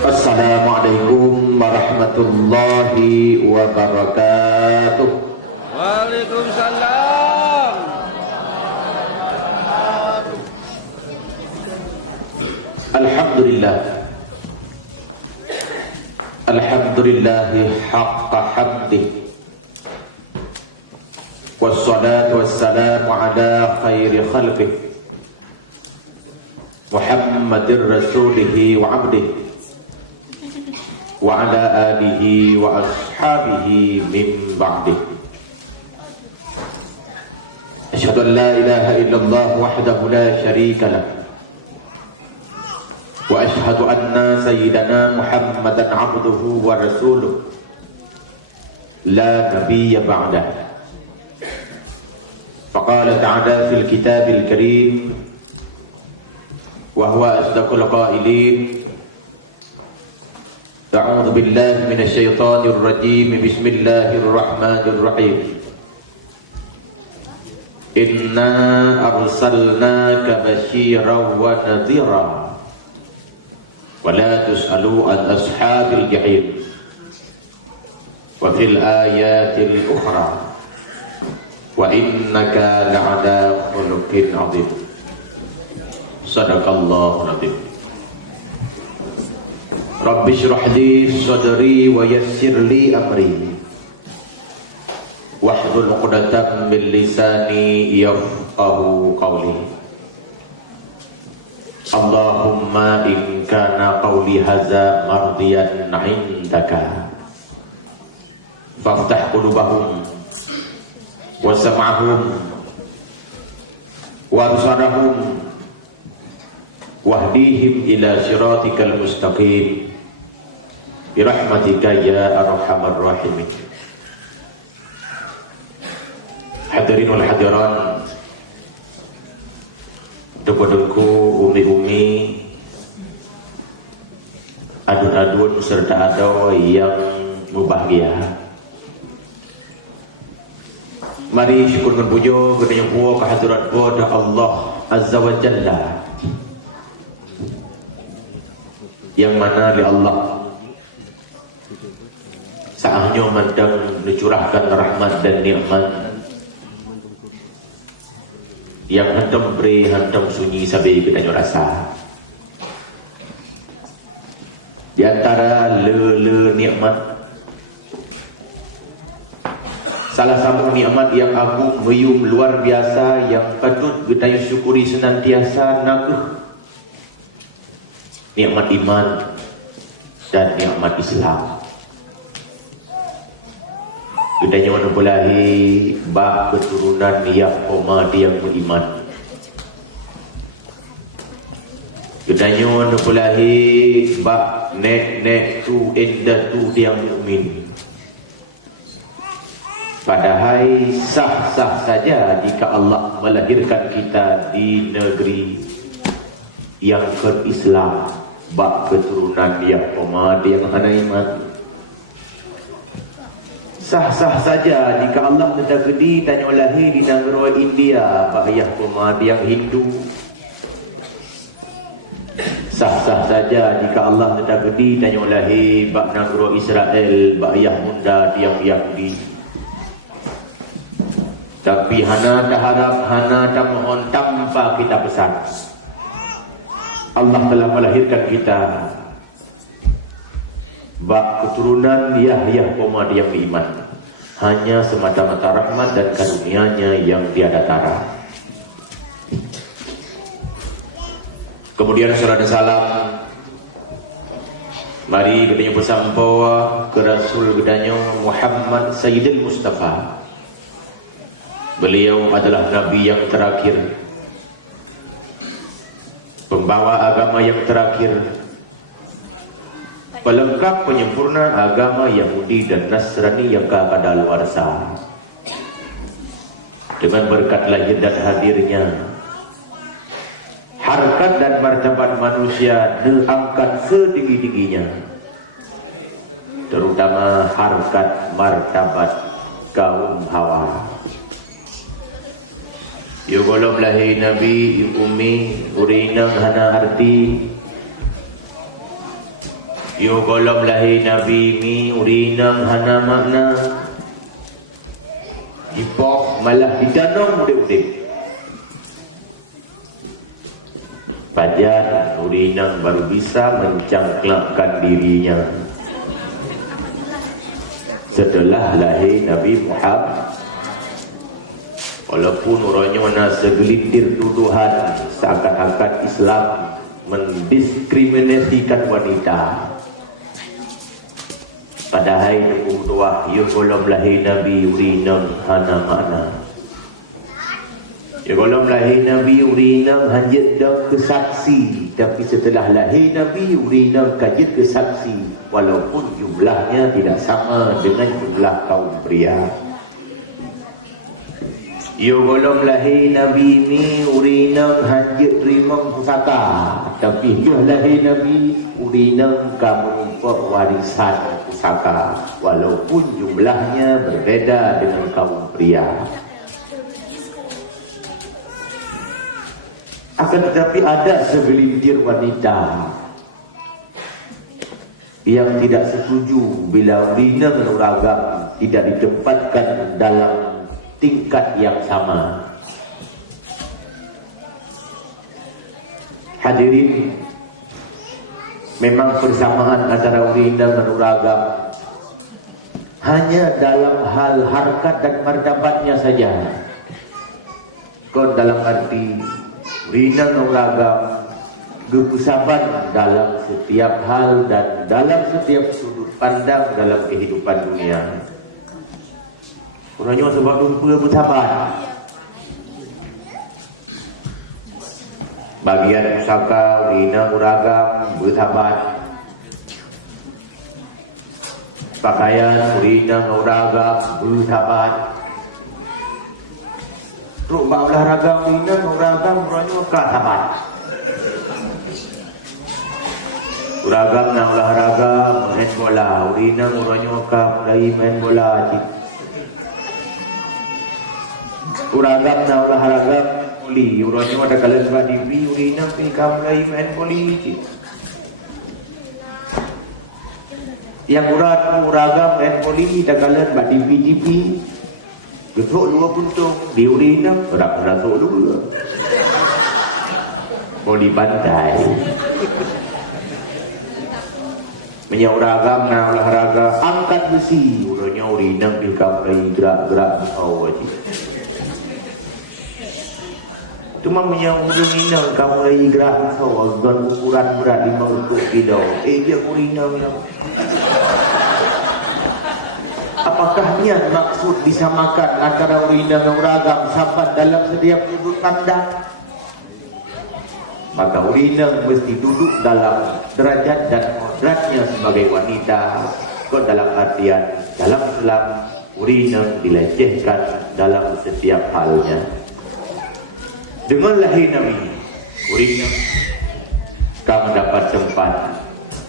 Assalamualaikum warahmatullahi wabarakatuh. Waalaikumsalam. Alhamdulillah. Alhamdulillahi haqqa hamdih. Wassalatu wassalamu ala khairi khalqih Muhammadir rasulihi wa abdih wa ala alihi wa ashabihi min ba'dih. Asyhadu an la ilaha illallah wahdahu la syarika lah wa asyhadu anna sayyidana Muhammadan abduhu wa rasuluh la nabiyya ba'dah. Faqala ta'ala fil kitabil karim wa huwa asdaqul qailin. A'udzu billahi minasy syaithanir rajim. Bismillahir rahim. Inna arsalnaka basyiran wa nadhira wa la tus'alu an ashabil jahim. Wa fil ayatil ukhra wa innaka la'ala khuluqin 'adzim. Sadaqallahu nabiy. Rabbi shrah li sadri wa yassir li amri wahlul 'uqdatam min lisani yafqahu qawli. Allahumma in kana qawli hadza mardiyan 'indaka faftah qulubahum wa sam'ahum wa absarahum wahdihim ila siratikal mustaqim birahmatika ya arhamar rahimin. Hadirin wal hadiran, dukun-dukun, umi-umi, adun-adun serta ado yang berbahagia. Mari syukur dan puja kepada Yang Kuat kehadirat kepada Allah Azza wa Jalla, yang mana di Allah saahnya mandang mencurahkan rahmat dan nikmat yang hendak beri hendak sunyi sabi kita rasa. Di antara le nikmat, salah satu nikmat yang agung meyum luar biasa yang patut kita syukuri senantiasa nakuh, nikmat iman dan nikmat Islam. Kedanya mana bolahi bak keturunan yang koma yang beriman. Kedanya mana bolahi bak nek tu endah tu yang mukmin. Padahal sah-sah saja jika Allah melahirkan kita di negeri yang ke-Islam, bak keturunan yang koma yang hana iman. Sah-sah saja jika Allah mentakdir tanya lahir di negara India, bahayah pemad yang Hindu. Sah-sah saja jika Allah mentakdir tanya lahir bak negara Israel, bahayah munda yang Yahudi. Tapi hana dah harap, hana dah mohon tanpa kita pesan. Allah telah melahirkan kita bak keturunan Yahya pemad yang beriman, hanya semata-mata rahmat dan karunia-Nya yang tiada tara. Kemudian salam dan salam mari kita bersampai ke Rasul gedanya Muhammad Sayyidil Mustafa. Beliau adalah Nabi yang terakhir, pembawa agama yang terakhir, pelengkap penyempurna agama Yahudi dan Nasrani yang kadaluarsa. Dengan berkat lahir dan hadirnya, harkat dan martabat manusia diangkat setinggi-tingginya, terutama harkat martabat kaum Hawa. Yo golom lahir Nabi umi urinang hana arti Yo golom lahir Nabi mi urinang hana makna ipok malah ditanam udip-udip. Pajar urinang baru bisa mencangklakkan dirinya setelah lahir Nabi Muhammad. Walaupun orangnya mana segelintir tuduhan seakan-akan Islam mendiskriminasikan wanita, padahal hukum tuah ya golom lahir Nabi urinang hana makna. Ya golom lahir Nabi urinang hajat dan kesaksi, tapi setelah lahir Nabi urinang kajit kesaksi, walaupun jumlahnya tidak sama dengan jumlah kaum pria. Ya golom lahir Nabi ni urinang hajat rimang pusaka, tapi ya lahir Nabi urinang kamu untuk warisan pusaka, walaupun jumlahnya berbeda dengan kaum pria. Akan tetapi ada segelintir wanita yang tidak setuju bila urinang dan uragam tidak ditempatkan dalam tingkat yang sama. Hadirin, memang persamaan antara urinang dan uragam hanya dalam hal harkat dan martabatnya saja. Kau dalam arti urinang dan uragam kepusaban dalam setiap hal dan dalam setiap sudut pandang dalam kehidupan dunia. Orangnya sebab lupa bersabar. Bagian pusaka, urinang, uragam, bersabar. Pakaian, urinang, uragam, bersabar. Rumah olahraga, urinang, uragam, orangnya sabar. Uragam na olahraga, main bola. Urinang, orangnya mulai main bola. Uragam na olahraga, poli. Urangnya ada kalian sebab TV, urinang pilkam mulai main poli. Yang uragam main poli, ada kalian sebab TV. Getruk dua puntung, di urinang, pernah dulu. Poli pantai. Uragam na olahraga, angkat besi. Urangnya urinang pilkam mulai gerak-gerak bawah aja. Cuma urinang kamu lagi gerak bawah dan ukuran berat 500 kilo. Dia urinang. Apakah niat maksud disamakan antara urinang dan uragam sampai dalam setiap sudut pandang? Maka urinang mesti duduk dalam derajat dan kodratnya sebagai wanita. Kau dalam artian dalam Islam urinang dilecehkan dalam setiap halnya. Dengan lahir Nabi, urinang kamu dapat tempat,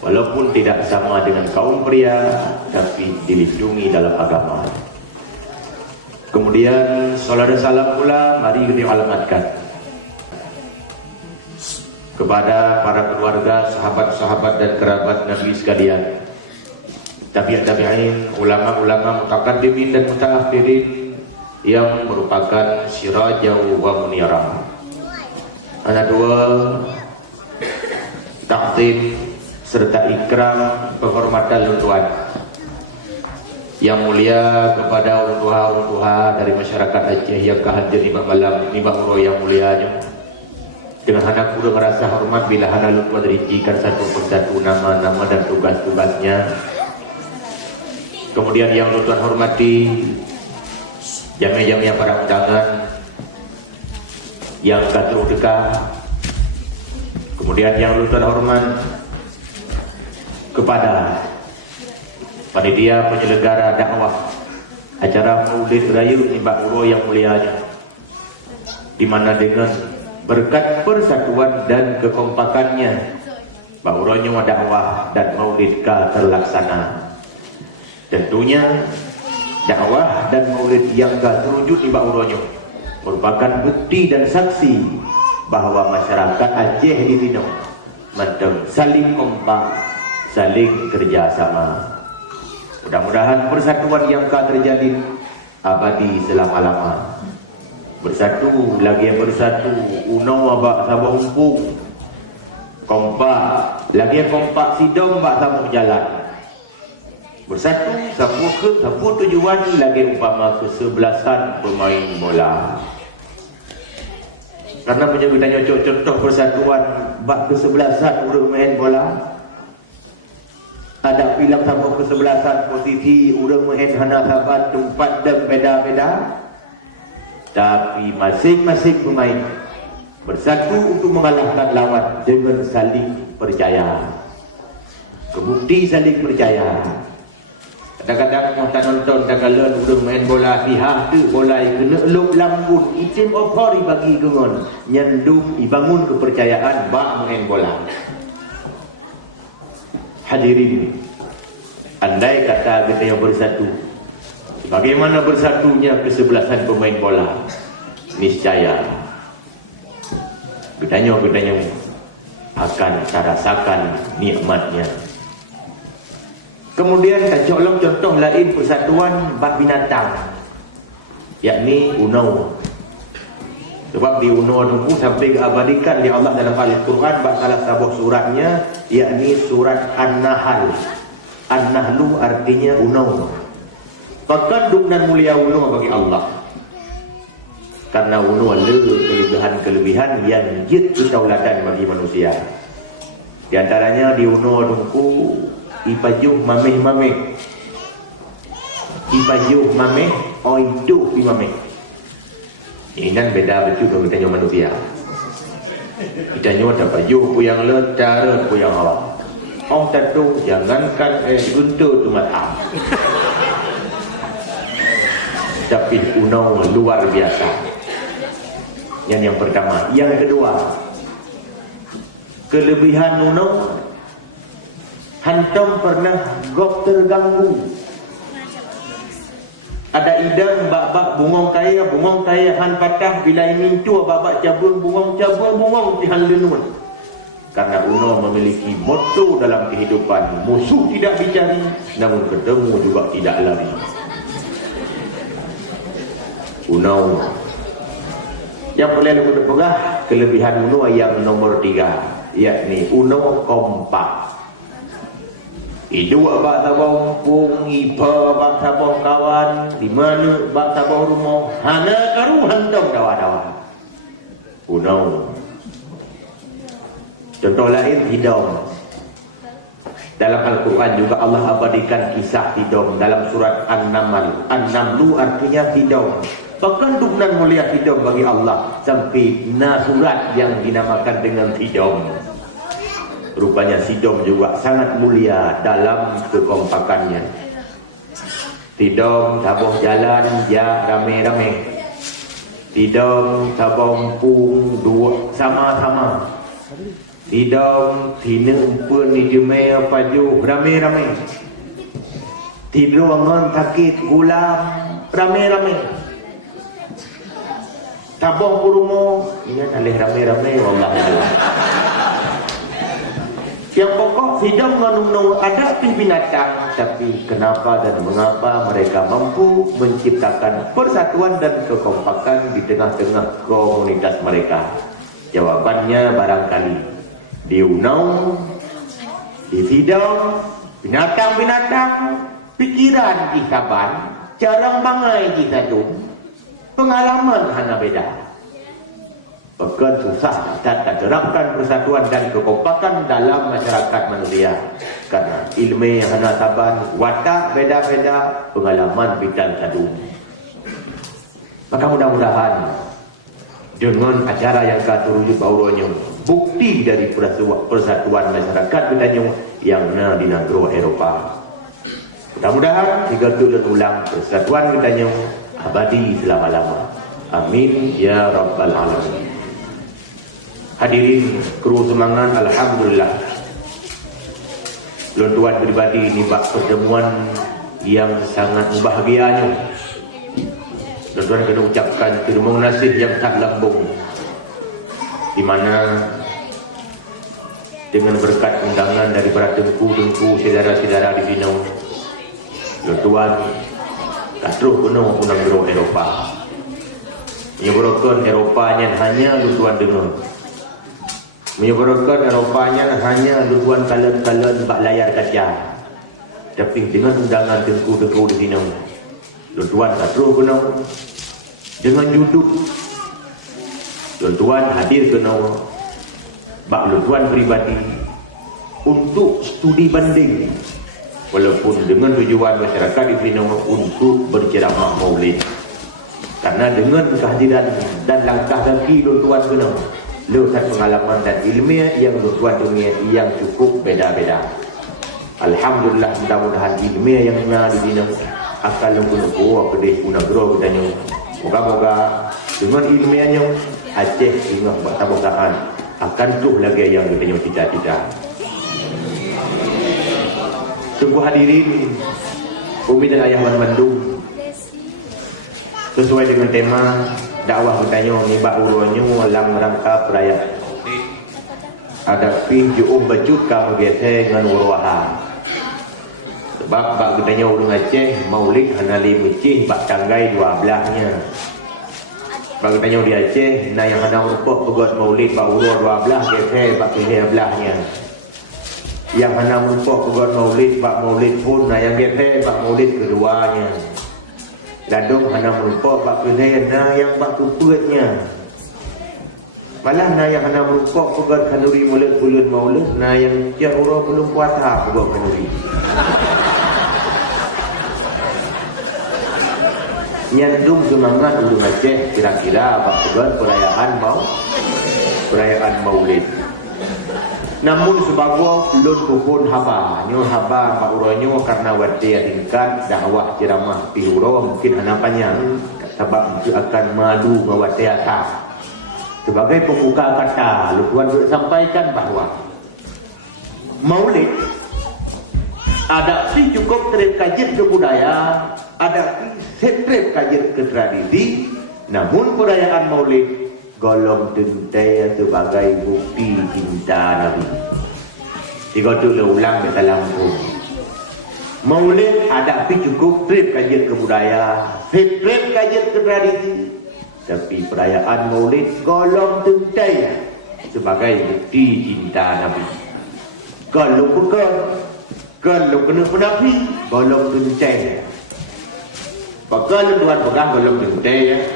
walaupun tidak sama dengan kaum pria, tapi dilindungi dalam agama. Kemudian salat dan salam pula mari kita alamatkan kepada para keluarga, sahabat-sahabat dan kerabat Nabi sekalian, tabi'in, ulama-ulama mutaqaddimin dan mutaakhirin yang merupakan sirajau wa munirah. Ada dua takdim serta ikram penghormatan luntuan yang mulia kepada orang tua dari masyarakat Aceh yang kehadir di malam Nibah Uro yang mulianya. Dengan anak kuda merasa hormat bila hana luntuan dirincikan satu persatu nama-nama dan tugas-tugasnya. Kemudian yang luntuan hormati jamiah-jamiah para undangan yang katruk dekat. Kemudian yang luntuan hormat kepada panitia penyelenggara dakwah acara Maulid Raya Nibah Uro yang mulianya, di mana dengan berkat persatuan dan kekompakannya Bauronyo dakwah dan Maulid terlaksana. Tentunya dakwah dan Maulid yang terwujud di Bauronyo merupakan bukti dan saksi bahawa masyarakat Aceh di sini saling kompak, saling kerjasama. Mudah-mudahan persatuan yang akan terjadi abadi selama-lama. Bersatu, lagi yang bersatu, uno abak sabah umpung, kompak, lagi yang kompak sidom bak sabah jalan. Bersatu, sapu tujuan, lagi umpama kesebelasan pemain bola. Karena punya kita nyocok contoh persatuan bak kesebelasan urut main bola. Ada bilang sama kesebelasan posisi urut main hana sahabat tempat dan beda-beda. Tapi masing-masing pemain bersatu untuk mengalahkan lawan dengan saling percaya. Kebukti saling percaya. Kadang-kadang kita nonton kadang-kadang udah main bola pihak tu bola kena elok lambun itim opori bagi gengon nyandung dibangun kepercayaan bak main bola. Hadirin, andai kata kita yang bersatu, bagaimana bersatunya kesebelasan pemain bola, niscaya gedanya akan terasakan nikmatnya. Kemudian colong contoh lain persatuan bak binatang, yakni unau. Sebab di unau itu sampai diabadikan di Allah dalam Al-Quran bak salah satu suratnya, yakni surat An-Nahl. An-Nahlu artinya unau. Pakandung dan mulia unau bagi Allah. Karena unau ada kelebihan-kelebihan yang jitu tauladan bagi manusia. Di antaranya di unau itu ipajuh mameh, ipajuh mameh, oiduh imameh. Ini kan beda betul kalau kita nyawa manusia. Kita nyawa tak pajuh puyang letar, puyang awak. Oh tentu jangankan guntur tu mata. Tapi unau luar biasa. Yang pertama. Yang kedua, kelebihan unau, hantam pernah gop terganggu. Ada idang bak-bak bungong kaya han patah bila ini tu bak-bak cabul bungong tihan lenun. Karena uno memiliki motto dalam kehidupan, musuh tidak dicari, namun ketemu juga tidak lari. Uno yang boleh lebih pegah, kelebihan uno yang nomor 3, yakni uno kompak. Idua bak tabung pung, ipa bak tabung kawan, di mana bak tabung rumah, hana karu hantam dawa-dawa. Unau. Contoh lain hidung. Dalam Al-Quran juga Allah abadikan kisah hidung dalam surat An-Naml. An-Namlu artinya hidung. Pakandung dan mulia hidung bagi Allah sampai surat yang dinamakan dengan hidung. Rupanya Sidom juga sangat mulia dalam kekompakannya. Sidom tabuh jalan ya rame-rame. Sidom tabuh pung dua sama-sama. Sidom tina umpun ni jemai paju rame-rame. Tidongan sakit gulam rame-rame. Tabuh purumo ingat alih rame-rame wallahualam. Yang pokok Sidom mengenung ada binatang, tapi kenapa dan mengapa mereka mampu menciptakan persatuan dan kekompakan di tengah-tengah komunitas mereka? Jawabannya barangkali di unau, di Sidom, binatang-binatang, pikiran di saban, jarang bangai di satu, pengalaman hana beda. Bahkan susah kita terapkan persatuan dan kekompakan dalam masyarakat manusia. Karena ilmu yang hana saban, watak beda-beda, pengalaman bidang sadu. Maka mudah-mudahan dengan acara yang katurujuk bauronya, bukti dari persatuan masyarakat bidang yang di negara Eropah. Mudah-mudahan tiga tulen ulang persatuan bidang abadi selama-lama. Amin ya rabbal alamin. Hadirin kru semangat, alhamdulillah. Tuan pribadi ini bak pertemuan yang sangat bahagianya. Tuan kena ucapkan terima kasih yang tak lambung, di mana dengan berkat undangan daripada tengku-tengku saudara-saudara di sini. Tuan tak terus penuh unang biro Eropah. Menyebutkan Eropanya hanya tuan dengar. Menyebutkan Eropanya hanya tuan kalian bak layar kaca. Tapi dengan undangan tengku-tengku di sini, tuan tak terus penuh dengan duduk. Tuan hadir ke nama bak tuan pribadi untuk studi banding, walaupun dengan tujuan masyarakat di sini untuk berceramah maulid. Karena dengan kehadiran dan langkah kaki tuan kena lewat pengalaman dan ilmiah yang tuan dunia yang cukup beda-beda. Alhamdulillah, mudah-mudahan ilmiah yang kena di sini akan lumpuh kedai punagro katanya. Moga-moga dengan ilmiahnya Aceh hingga bertamukaan akan tuh lagi yang katanya cita-cita. Tunggu hadirin Umi dan Ayah Wan Bandung, sesuai dengan tema dakwah bertanya ni bak uronyo dalam rangka perayaan ada pi juuh bacut kamu gete dengan urwaha. Sebab bak bertanya urang Aceh maulid hanali mecih bak tanggai 12-nya. Bak bertanya di Aceh na yang hana rupok pegot maulid bak urut 12 gete bak 13-nya. Yang hana rupok pegot maulid bak maulid pun na yang gete bak maulid keduanya. Ladung hana merupok bak kedai na yang bak kupetnya. Malah na yang hana merupok pegat kanuri mulut bulan maulid na yang tiap orang belum puasa pegat kanuri. Nyandung semangat ulung Aceh kira-kira bak pegat perayaan maulid. Namun sebagai lun pupun haba nyo haba bak uronyo karena wadi tingkat dakwah ceramah pihuro mungkin hana panjang sebab itu akan madu ngawati atas. Sebagai pembuka kata tuan sampaikan bahawa maulid ada si cukup trip kajian ke budaya, ada si trip kajian ke tradisi. Namun perayaan maulid golong tentai sebagai bukti cinta Nabi. Jika tu ulang dalam pun maulid ada pi cukup trip kajian ke budaya, trip kajian ke tradisi. Tapi perayaan maulid golong tentai sebagai bukti cinta Nabi. Kalau kena penapi golong tentai. Bakal tuan pegang golong tentai.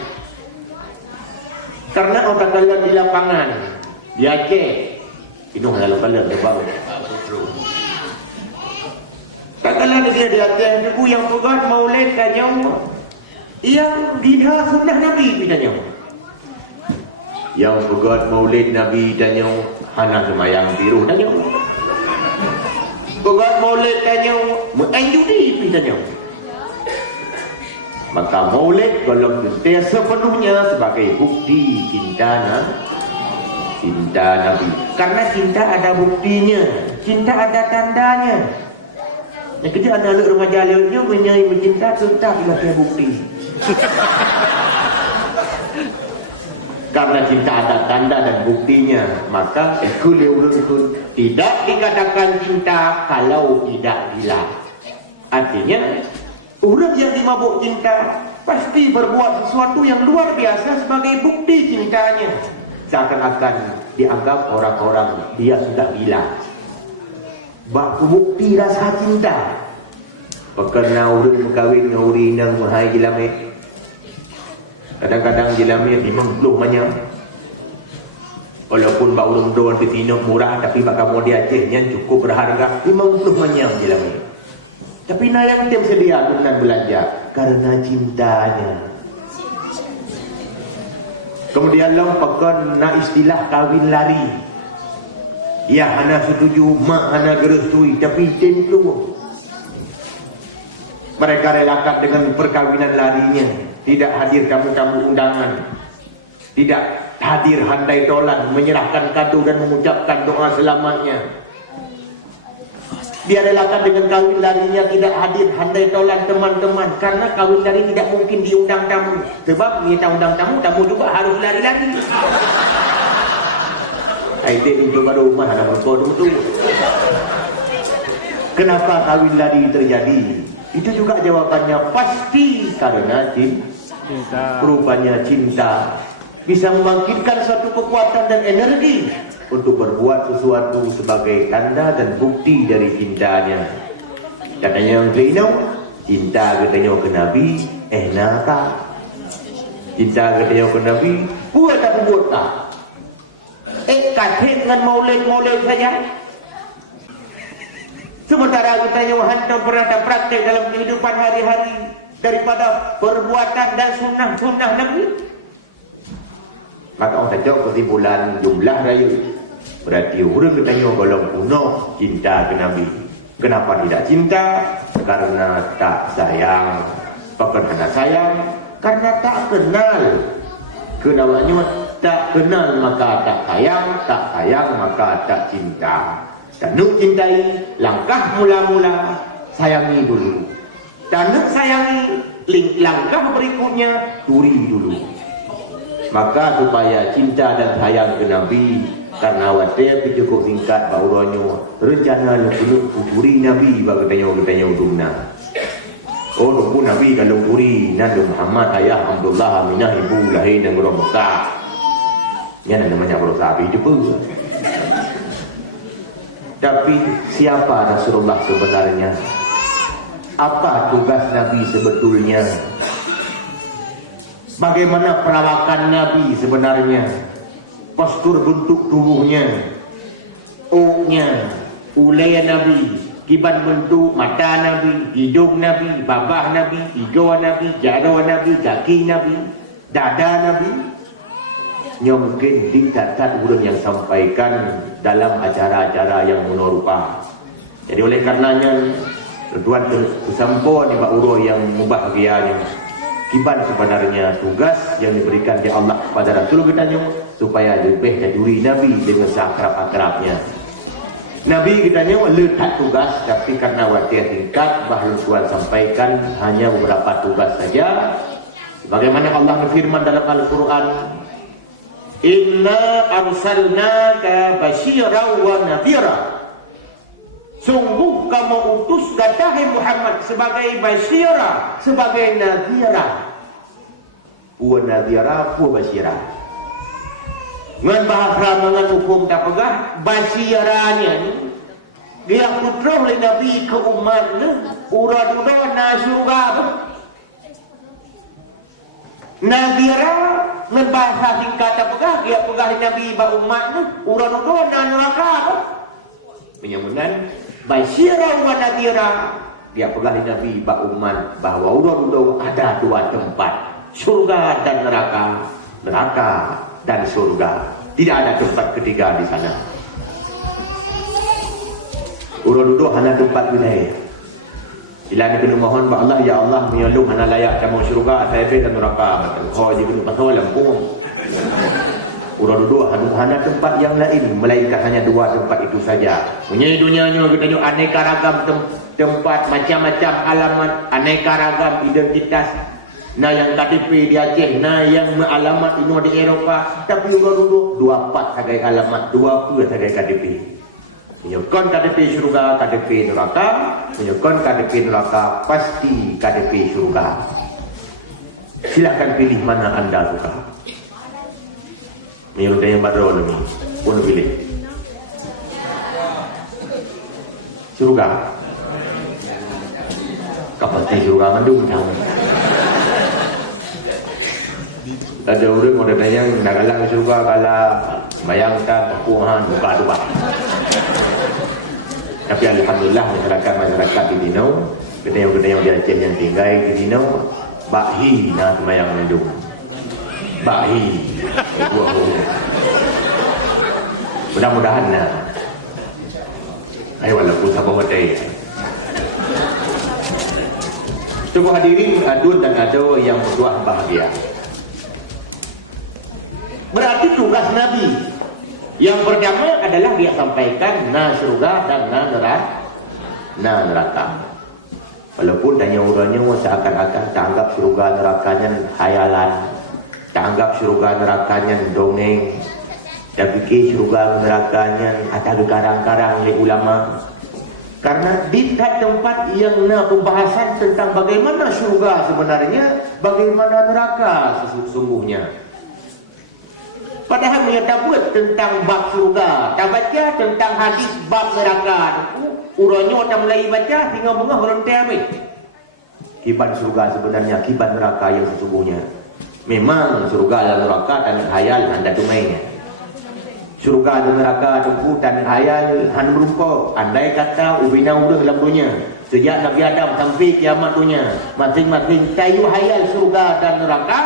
Karena orang kalian di lapangan di Aceh ini hanya kalian terbang. Tak kalian dia di Aceh itu yang pegang maulid kanyang yang dina sunnah Nabi bidanya. Yang pegang maulid Nabi danyang hana semayang biru danyang. Pegang maulid danyang menganjuri bidanya. Maka maulid golong tentai sepenuhnya sebagai bukti cinta Nabi. Karena cinta ada buktinya, cinta ada tandanya. Yang kerja anak remaja lainnya menyai mencinta serta bila bukti. Karena cinta ada tanda dan buktinya, maka kulih itu tidak dikatakan cinta kalau tidak gila. Artinya orang yang dimabuk cinta pasti berbuat sesuatu yang luar biasa sebagai bukti cintanya. Seakan-akan dianggap orang-orang dia sudah gila. Bak bukti rasa cinta. Pekena urut berkahwin dengan urinang mahai jilamit. Kadang-kadang jilamit memang belum banyak. Walaupun bak urut doan ketinok murah, tapi bak kamu di Aceh yang cukup berharga, memang belum banyak jilamit. Tapi yang dia sedia dengan belajar karena cintanya. Kemudian long pakai na istilah kawin lari. Ya hana setuju, mak hana gerestui, tapi tentu mereka relakan dengan perkawinan larinya. Tidak hadir tamu-tamu undangan, tidak hadir handai tolan, menyerahkan kado dan mengucapkan doa selamatnya. Dia relakan dengan kawin larinya, tidak hadir handai tolan teman-teman. Karena kawin lari tidak mungkin diundang tamu. Sebab kita undang tamu, tamu juga harus lari-lari. Aidit untuk pada rumah anak mertua tu. Kenapa kahwin lari terjadi? Itu juga jawabannya pasti karena cinta. Rupanya cinta bisa membangkitkan suatu kekuatan dan energi untuk berbuat sesuatu sebagai tanda dan bukti dari cintanya. Katanya yang kelima, cinta katanya ke Nabi, nata. Cinta katanya ke Nabi, buat tak buat tak. Kasih dengan maulid saja. Sementara katanya hantar pernah ada praktek dalam kehidupan hari-hari daripada perbuatan dan sunnah Nabi. Maka orang tajak kesimpulan jumlah raya. Berarti orang katanya kalau penuh cinta ke Nabi. Kenapa tidak cinta? Karena tak sayang. Bukan karena sayang, karena tak kenal. Kenamanya tak kenal maka tak sayang maka tak cinta. Tak nak cintai, langkah mula-mula sayangi dulu. Tak nak sayangi, langkah berikutnya turi dulu. Maka supaya cinta dan sayang ke Nabi, karena waktu cukup singkat bauranya rencana lu turi Nabi bagi tanya udumna. Oh nunggu Nabi kalau turi Nabi Muhammad ayah Abdullah Aminah ibu lahir dan Mekah. Ini namanya berusaha hidup. Tapi siapa Rasulullah sebenarnya? Apa tugas Nabi sebetulnya? Bagaimana perawakan Nabi sebenarnya? Postur bentuk tubuhnya, uknya, ulai Nabi, kiban bentuk mata Nabi, hidung Nabi, babah Nabi, hijau Nabi, jaro Nabi, kaki Nabi, dada Nabi. Yang mungkin dikatakan orang yang sampaikan dalam acara-acara yang menorupah. Jadi oleh karenanya tuan tersampun di Urus yang membahagianya. Kiban sebenarnya tugas yang diberikan di Allah kepada Rasul kita supaya lebih jaduri Nabi dengan seakrab-akrabnya. Nabi kita letak tugas, tapi karena waktu tingkat bahagian tuan sampaikan hanya beberapa tugas saja. Bagaimana Allah berfirman dalam Al-Quran, Inna arsalnaka basyiran wa nadhira. Sungguh kamu utus katahi Muhammad sebagai basyira, sebagai nadhira. Puan nadhira, puan basyira. Dengan bahasa dengan hukum tak pegah, basyiranya ni dia putra oleh Nabi ke umatnya, urad-urad nasyurga. Nadhira dengan bahasa singkat tak pegah, dia pegah Nabi ba umatnya, urad-urad neraka. Menyambungkan basyira wa nadhira, dia pegah Nabi ba umat bahawa urad-urad ada dua tempat, surga dan neraka, neraka dan surga. Tidak ada tempat ketiga di sana. Urut-urut hanya tempat wilayah. Bila ni kena mohon ba Allah, ya Allah menyelung hanya layak kamu surga, saya dan neraka. Oh jadi kena pasal lampung. Urut-urut hanya tempat yang lain, melainkan hanya dua tempat itu saja. Punya dunianya kita tengok aneka ragam tempat, macam-macam alamat, aneka ragam identitas. Nah yang KTP di Aceh, nah yang alamat ini di Eropah. Tapi urut-urut 24 sebagai alamat, 20 sebagai KTP. Menyokong KTP surga, KTP neraka. Menyokong KTP neraka, pasti KTP surga. Silakan pilih mana anda suka. Menyokong yang baru ini pun pilih surga. Kapan surga mandung jangan. Ada orang yang tanya nak kalang surga kala bayangkan puhan buka dua. Tapi alhamdulillah masyarakat di Dinau, kedai-kedai di Aceh yang tinggal di Dinau, bahi nak semayang mendung. Bahi. Mudah-mudahan nak. Ayo walaupun sabar wadai. Tubuh hadirin adun dan ado yang berdoa bahagia. Berarti tugas Nabi yang pertama adalah dia sampaikan na surga dan na neraka. Walaupun tanya orangnya seakan-akan tak anggap surga nerakanya hayalan, tak anggap surga nerakanya dongeng. Dan fikir syurga nerakanya ada karang-karang oleh ulama. Karena di tempat yang pembahasan tentang bagaimana syurga sebenarnya, bagaimana neraka sesungguhnya. Padahal dia tak buat tentang bab syurga, tak baca tentang hadis bab neraka. Uranya tak mulai baca, tinggal bengah orang tiamik. Kibat syurga sebenarnya, kibat neraka yang sesungguhnya. Memang syurga dan neraka dan khayal anda tumainya. Syurga dan neraka itu dan khayal han berupa. Andai kata ubina urang dalam dunia, sejak Nabi Adam sampai kiamat dunia, masing-masing tayu khayal syurga dan neraka.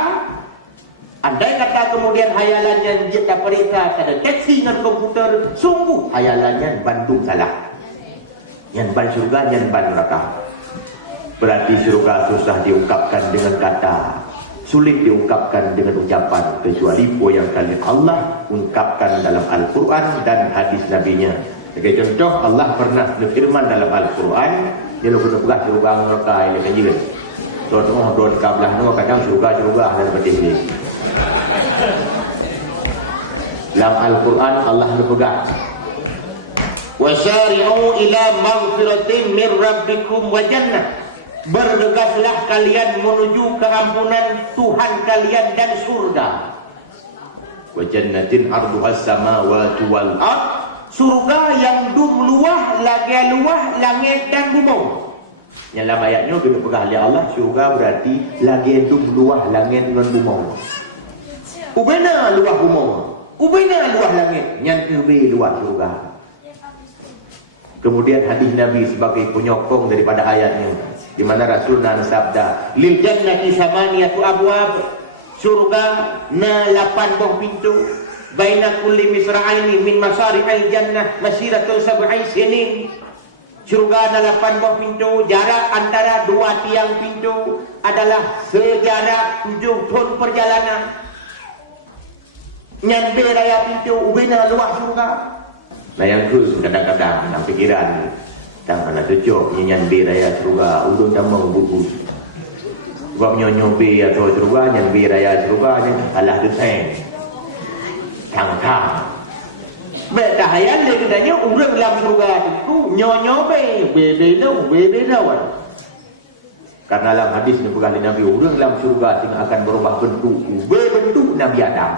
Andai kata kemudian hayalannya dia tak periksa, ada deteksi dengan komputer, sungguh hayalannya bandung salah. Yang ban syurga, yang ban neraka. Berarti syurga susah diungkapkan dengan kata, sulit diungkapkan dengan ucapan, kecuali yang kali Allah ungkapkan dalam Al-Quran dan hadis Nabi-Nya. Sebagai contoh, Allah pernah berfirman dalam Al-Quran, dia lalu kena pegah syurga neraka yang kajian. Tengah drone kabelah nama kadang syurga dan seperti ini. Dalam Al-Quran Allah berpegang, wasari'u ila maghfiratin min rabbikum wa jannah. Bergegaslah kalian menuju keampunan Tuhan kalian dan surga. Wa jannatin arduhas samawati wal ard. Surga yang luah langit dan bumi. Yang dalam ayatnya kena pegang oleh Allah, surga berarti lagi luah langit dan bumi. Ubena luah bumi, ubena luah langit, yang lebih luah surga. Kemudian hadis Nabi sebagai penyokong daripada ayatnya, di mana Rasulullah sabda, lil jannati samaniyatu abwab. Surga na 8 buah pintu. Baina kulli misra'aini min masari'il jannah masiratul sab'i sinin. Surga ada 8 buah pintu. Jarak antara 2 tiang pintu adalah sejarak 7 tahun perjalanan. Nyampe raya pintu ubina luah surga. Nah yang terus kadang-kadang dalam fikiran tak mana tujuh nyampe raya surga udun tamang buku. Sebab nyonyobe atau surga nyampe raya surga alah duseng. Tangkang. Beta hayal dia katanya orang dalam surga itu nyonyobe bebe lawan. Karena dalam hadis yang berkali Nabi, orang dalam surga yang akan berubah bentuk Nabi Adam.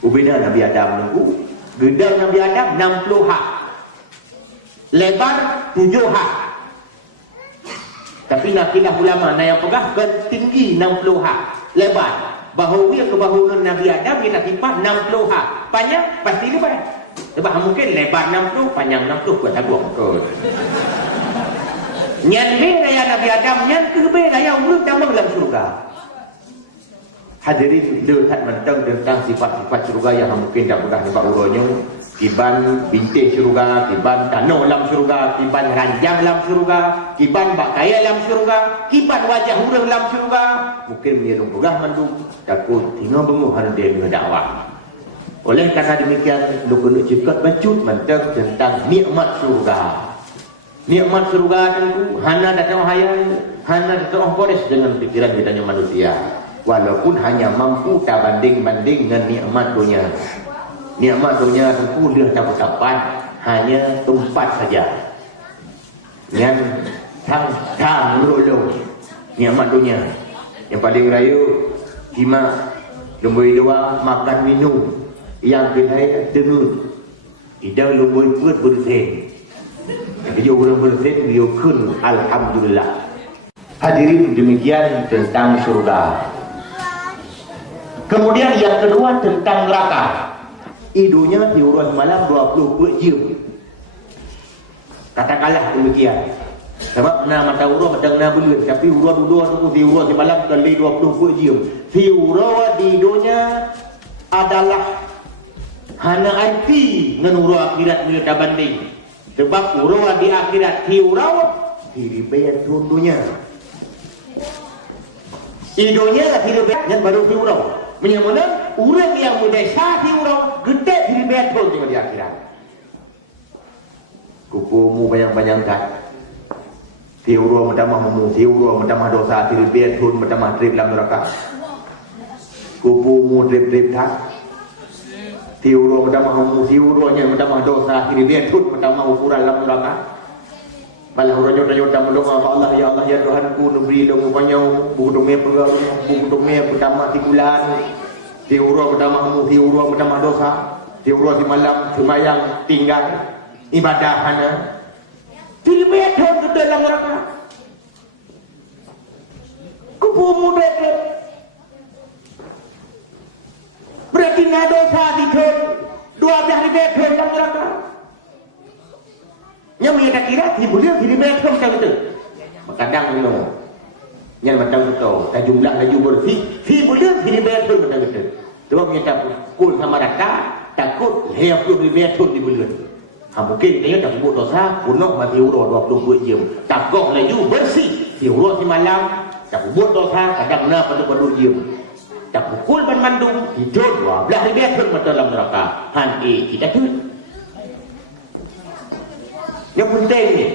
Ubina Nabi Adam nunggu, gedang Nabi Adam 60 hak, lebar 7 hak. Tapi nakilah ulama yang pegah tinggi 60 hak, lebar. Bahu dia ke bahu Nabi Adam dia nak tipas 60 hak, panjang pasti lebar. Sebab mungkin lebar 60, panjang 60 buat tabuh kot. Nyan be raya Nabi Adam, nyan ke be raya urut tambang dalam surga. Hadirin lihat mentang tentang sifat-sifat syurga yang mungkin tak pernah nampak urutnya. Kiban bintik syurga, kiban tanah dalam syurga, kiban ranjang dalam syurga, kiban bakaya dalam syurga, kiban wajah orang dalam syurga. Mungkin dia pegah mandung, takut tinggal benguh hari dia mendakwah. Oleh karena demikian, lu kena cekat bacut mentang tentang nikmat syurga. Nikmat syurga tentu hana datang hayal, hana datang kores dengan pikiran kitanya manusia. Walaupun hanya mampu tak banding-banding dengan nikmat dunia. Nikmat dunia tentu dia cakupan hanya tempat saja. Yang tang lulu nikmat dunia. Yang paling raya hima nombor 2 makan minum. Yang kedua tenun. Idang nombor 4 bersin. Jadi orang bersin dia kun alhamdulillah. Hadirin demikian tentang surga. Kemudian yang kedua tentang neraka. Idunya diurus malam 24 jam. Katakanlah demikian. Sebab na mata urus sedang na bulan, tapi urus dulu diurus di malam kali 24 jam. Diurus di dunia adalah hana anti dengan urus akhirat milik banding. Sebab urus di akhirat diurus dibayar dunia. Idunya dibayar dan baru diurus. Menyamana orang yang muda syah diurus gede dibayar dunia di akhirat. Kukumu banyak-banyak kat. Tiurus menambah mumu, tiurus menambah dosa, dibayar dunia menambah trip dalam neraka. Kukumu trip-trip tak. Tiuro berdamah tiuronya berdamah dosa ini dia tut berdamah ukuran dalam neraka. Malah urang nyoda mendoa Allah ya Allah ya Tuhanku nubri dong banyak buku dome pegang buku dome berdamah tikulan. Tiuro berdamah dosa. Tiuro di malam semayang tinggal ibadah hana. Tidak ke dalam neraka. Kupu muda ke. Berarti nak dosa dithun 12 ribu thun dalam neraka. Yang mereka kira boleh diri mereka macam itu. Kadang no. Yang macam itu. Tak jumlah laju bersih. Boleh diri mereka macam itu. Tuan minta kul sama rata takut leher 20 ribu thun di bulan. Mungkin dia tak sebut dosa punok mati urut 22 jam. Takut laju bersih. Si urut di malam tak sebut dosa kadang nak pada 22 jam. Tak pukul ban mandung hidup 12 ribu thun dalam neraka. Kita tu. Yang penting ni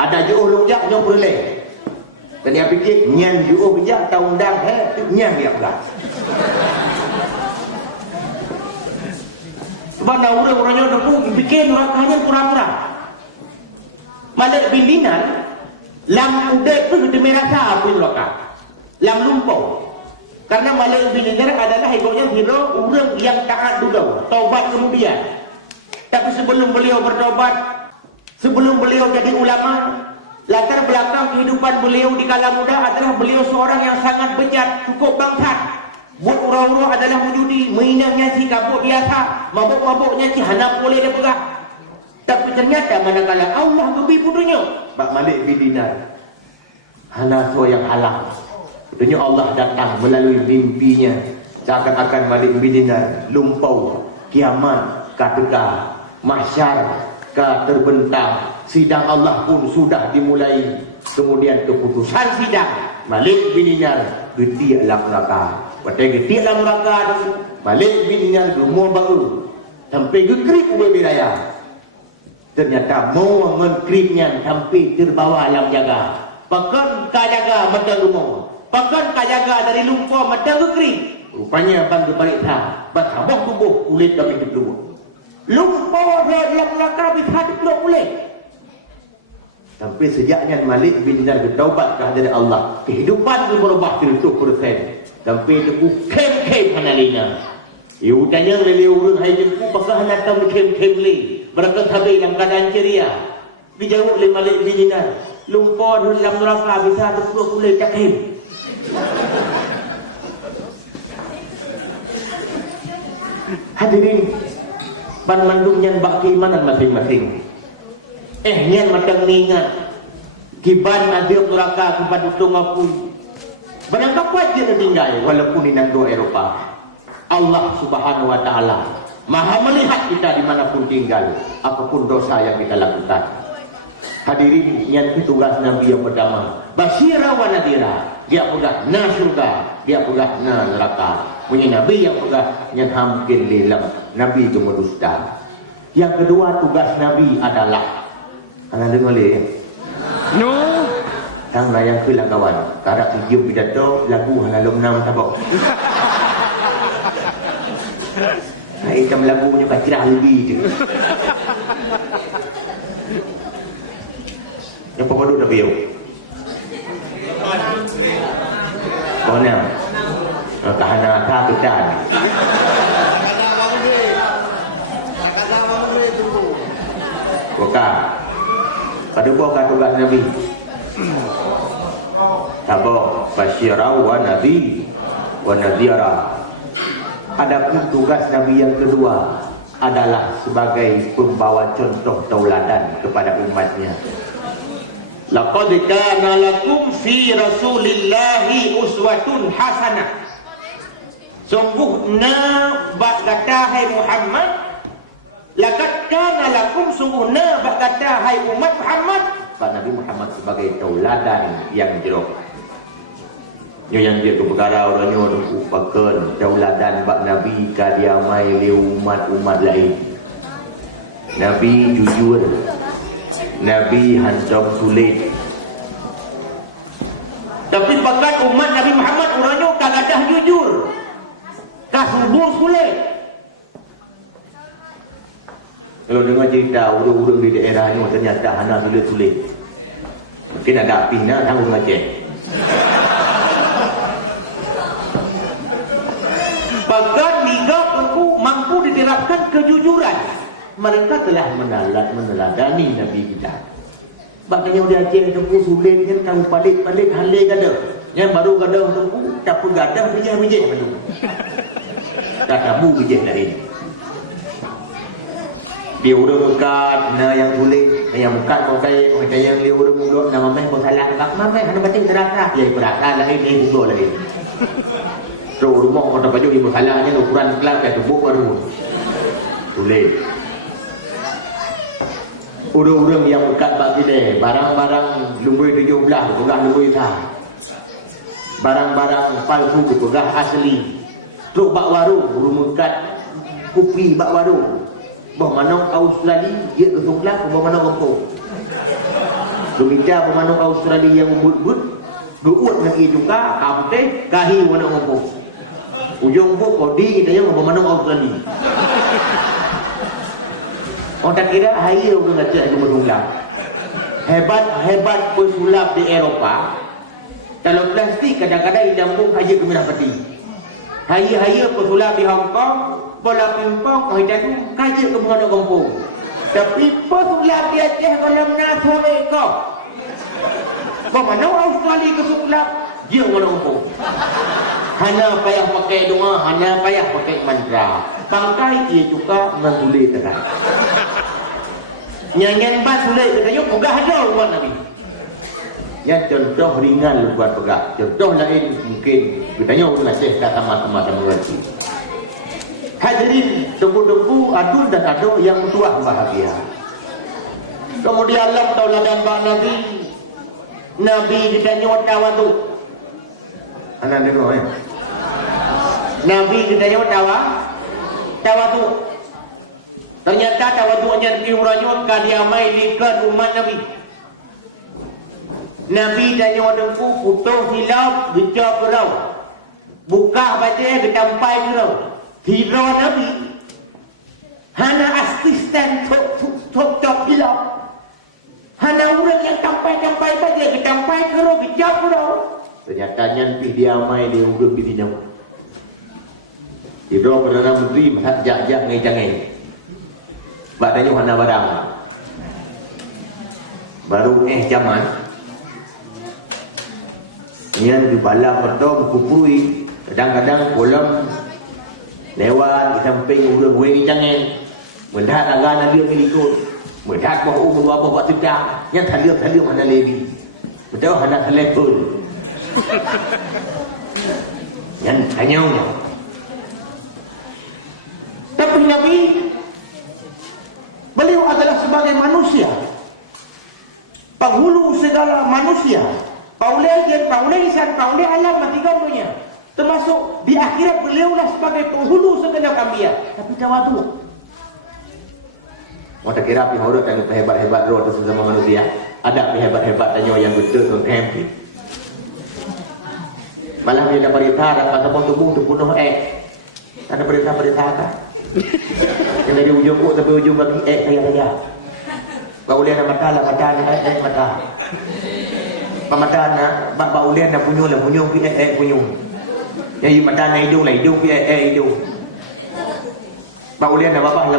ada juh lujak yang boleh. Dan dia fikir nyan juh bijak tahu undang nyan dia pula. Sebab dah orang-orangnya dah pun fikir nerakanya kurang-kurang. Malah bindinan lam udah pun dia merasa apa neraka. Lam lumpau. Karena malah bindinan adalah ibunya hero orang yang taat dulu, taubat kemudian. Tapi sebelum beliau bertobat, sebelum beliau jadi ulama, latar belakang kehidupan beliau di kala muda adalah beliau seorang yang sangat bejat, cukup bangsat. Buat orang-orang adalah menjudi, mainannya si kabut biasa, mabuk-mabuknya si hanap boleh dia pegang. Tapi ternyata manakala Allah beri putunya, Pak Malik bin Dinar, hanaso yang halang. Putunya Allah datang melalui mimpinya, seakan-akan Malik bin Dinar lumpau, kiamat, kata mahsyar, terbentang, sidang Allah pun sudah dimulai. Kemudian keputusan sidang Malik bin Dinar geti alam neraka. Pada geti alam neraka Malik bin Dinar rumah baru sampai gekrip beraya. Ternyata mau mengkripnya sampai terbawa alam jaga. Pakan kajaga mata rumah, pakan kajaga dari lumpur mata gekrip. Rupanya bangga balik tak bertabah tubuh kulit kami kedua. Lumpur dalam neraka bisa dipeluk boleh. Sampai sejaknya Malik bin Dinar bertaubat kehadirat Allah, kehidupan dia berubah 100%. Sampai tebu kem-kem hanalina. Iu tanya lele urang hai tebu pasal hanatang kem-kem le. Berkat habis dalam keadaan ceria. Dijawab oleh Malik bin Dinar, lumpur dalam neraka bisa dipeluk boleh tak kem. Hadirin, ban mandung nyan bak keimanan masing-masing. Nyan macam ningat kiban adil neraka kepada tung aku. Barangkali wajib tinggal walaupun di negara Eropah. Allah Subhanahu wa taala Maha melihat kita dimanapun tinggal, apapun dosa yang kita lakukan. Hadirin, yang tugas Nabi yang pertama, basyira wa nadira. Dia pegah na surga, dia pegah na neraka. Punya Nabi yang pegah yang hamkin lilam, Nabi itu mendusta. Yang kedua tugas Nabi adalah Anda dengar le? No. Tang layang ke lah kawan. Karak tujuh pidato lagu halalum 6 tabok. Item lagunya baca lebih tu. Yang pemadu dah biar. Mana? Kahana kah kedan. Bukan. Pada buah tugas Nabi. Tabah basyira wa nabi wa nadhira. Adapun tugas Nabi yang kedua adalah sebagai pembawa contoh tauladan kepada umatnya. Laqad kana lakum fi Rasulillahi uswatun hasanah. Sungguhnya bak kata hai Muhammad, laqad kana lakum sungguhnya bak kata hai umat Muhammad, Pak Nabi Muhammad sebagai tauladan yang jerok. Yang dia ke perkara orangnya upakan tauladan bak Nabi kadiamai li umat-umat lain. Nabi jujur, Nabi hancur sulit. Tapi bakat umat Nabi Muhammad orangnya kagadah jujur, kasubur sulit. Kalau dengar cerita urang-urang di daerah ni ternyata hana sulit-sulit. Mungkin ada api nak tanggung Aceh. Bahkan Liga mampu diterapkan kejujuran. Mereka telah meneladani Nabi kita. Maknanya di Aceh tengku sulit kan kamu palit-palit halai gada. Yang baru gada tengku tak gadah bijih-bijih tu. Tak tabu bijih lain. Dia urang mekat na yang sulit, yang mekat pakai yang dia urang mulut nama meh pun salah bak mamai hana batin terasa. Ya perasaan lain dia budo lain. Terus rumah kota baju ibu salahnya ukuran kelas ke tubuh baru. Sulit. Urang-urang yang mekat bagi dia, barang-barang lumbui 17 pegah lumbui sah. Barang-barang palsu pegah asli. Terus bak warung, urang mekat kupi bak warung. Bahawa manong Australia dia kesungklap, bahawa manong kampung. Lumita bahawa manong Australia yang umbut-but, geut lagi juga, kapte, kahi manong kampung. Ujung buk, kodi kita yang bahawa manong Australia. Orang tak kira, haya orang ngajak itu bersulap. Hebat bersulap di Eropah. Kalau plastik, kadang-kadang dilampung haya ke Merah Peti. Haya bersulap di Hong Kong, bola pimpong hidup kaji ke bunga kampung. Tapi pesulap di Aceh kalau menasuh mereka. Bagaimana Australia ke sulap dia bunga kampung. Hana payah pakai doa, hana payah pakai mantra. Pangkai dia juga mengulit terang. Nyanyian bas sulit katanya pegah ada buat Nabi. Yang contoh ringan buat pegah. Contoh lain mungkin katanya orang Aceh tak sama-sama mengerti. Hadirin, debu-debu adul dan adul yang tua bahagia. Kemudian Allah tauladan bak Nabi ditanya tawadu. Anak dengar ya. Nabi ditanya tawadu. Ternyata tawadunya diuranya kadiamai likat umat Nabi. Nabi tanya dengku putus hilap gejak berau. Buka baca getampai berau. Hira Nabi hana asisten tok hilap. Hana orang yang tampai-tampai saja getampai berau gejak berau. Ternyata nyanpi dia amai dia urut di sini. Hira Perdana Menteri masak jak-jak ngai-ngai. Badannya hana barang. Baru zaman yang di bala petong kupui kadang-kadang kolam lewat di samping urang wei jangan mendat agak dia ikut mendat bahu bawa buat tidak yang thalia mana lebi betul hana telepon yang hanya tapi Nabi beliau adalah sebagai manusia penghulu segala manusia. Paulai insan, paulai alam mati kamunya. Termasuk di akhirat beliaulah sebagai penghulu segenap kambia. Tapi tawadu. Mau tak kira pihak orang tanya hebat-hebat roh itu sesama manusia. Ada hebat-hebat tanya yang betul tu camping. Malah dia dapat perintah dapat tepung tubuh untuk bunuh ada perintah kan? Yang dari ujung kok sampai ujung bagi saya. Paulai nak mata mata. Pemata na bapa ulian na punyo pi punyo. Yang mata na hidung pi hidung. Bapa ulian na bapa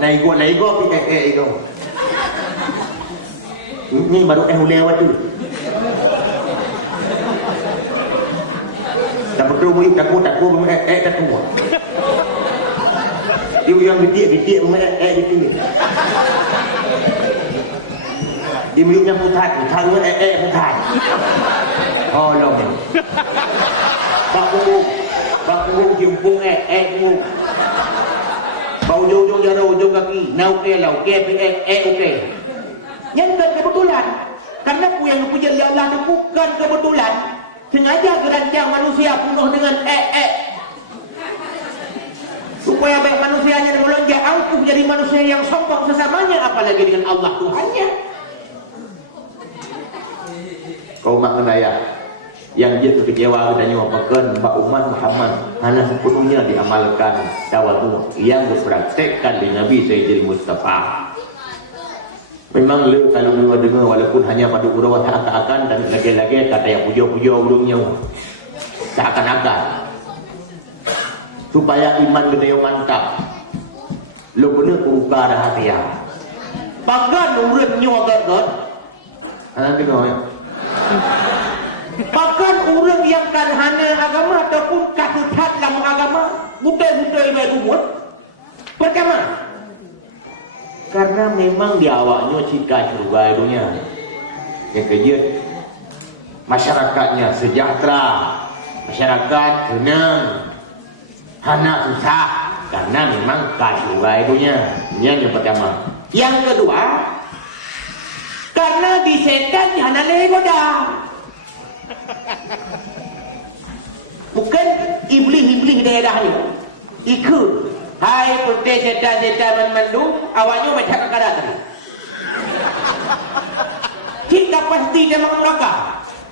na igo pi hidung. Ini baru lewat tu. Tak perlu mu takut takut. Dia yang gede gitu. Imlinya putat putat. Tolong. Bakung jempung mu. Bau ujung jauh ujung kaki. Nau ke lau ke oke. Yang kebetulan. Karena yang punya Allah itu bukan kebetulan. Sengaja gerancang manusia penuh dengan supaya baik manusianya melonjak angkuh jadi manusia yang sombong sesamanya, apalagi dengan Allah Tuhannya. Kau mak menaya Yang dia kecewa katanya apakah Pak umat Muhammad hanya sepenuhnya diamalkan dakwah yang dipraktekkan di Nabi Sayyidil Mustafa. Memang lu kalau lu dengar walaupun hanya pada urut seakan-akan dan lagi-lagi kata yang puja-puja ulungnya seakan-akan supaya iman kita yang mantap. Lu kena buka rahasia. Bahkan urutnya agak-agak. Tengok ya. Bahkan orang yang karhana agama ataupun kasuthat dalam agama butai-butai baik umur. Pertama, karena memang di awaknya cita syurga dunia. Yang kedua, masyarakatnya sejahtera, masyarakat senang, hana susah karena memang syurga dunia. Ini yang pertama. Yang kedua, karena di setan hana legoda. Bukan iblis-iblis daerah ni ikut. Hai putih setan-setan mandung, awaknya macam kakak tadi. Kita pasti dia makan lokal.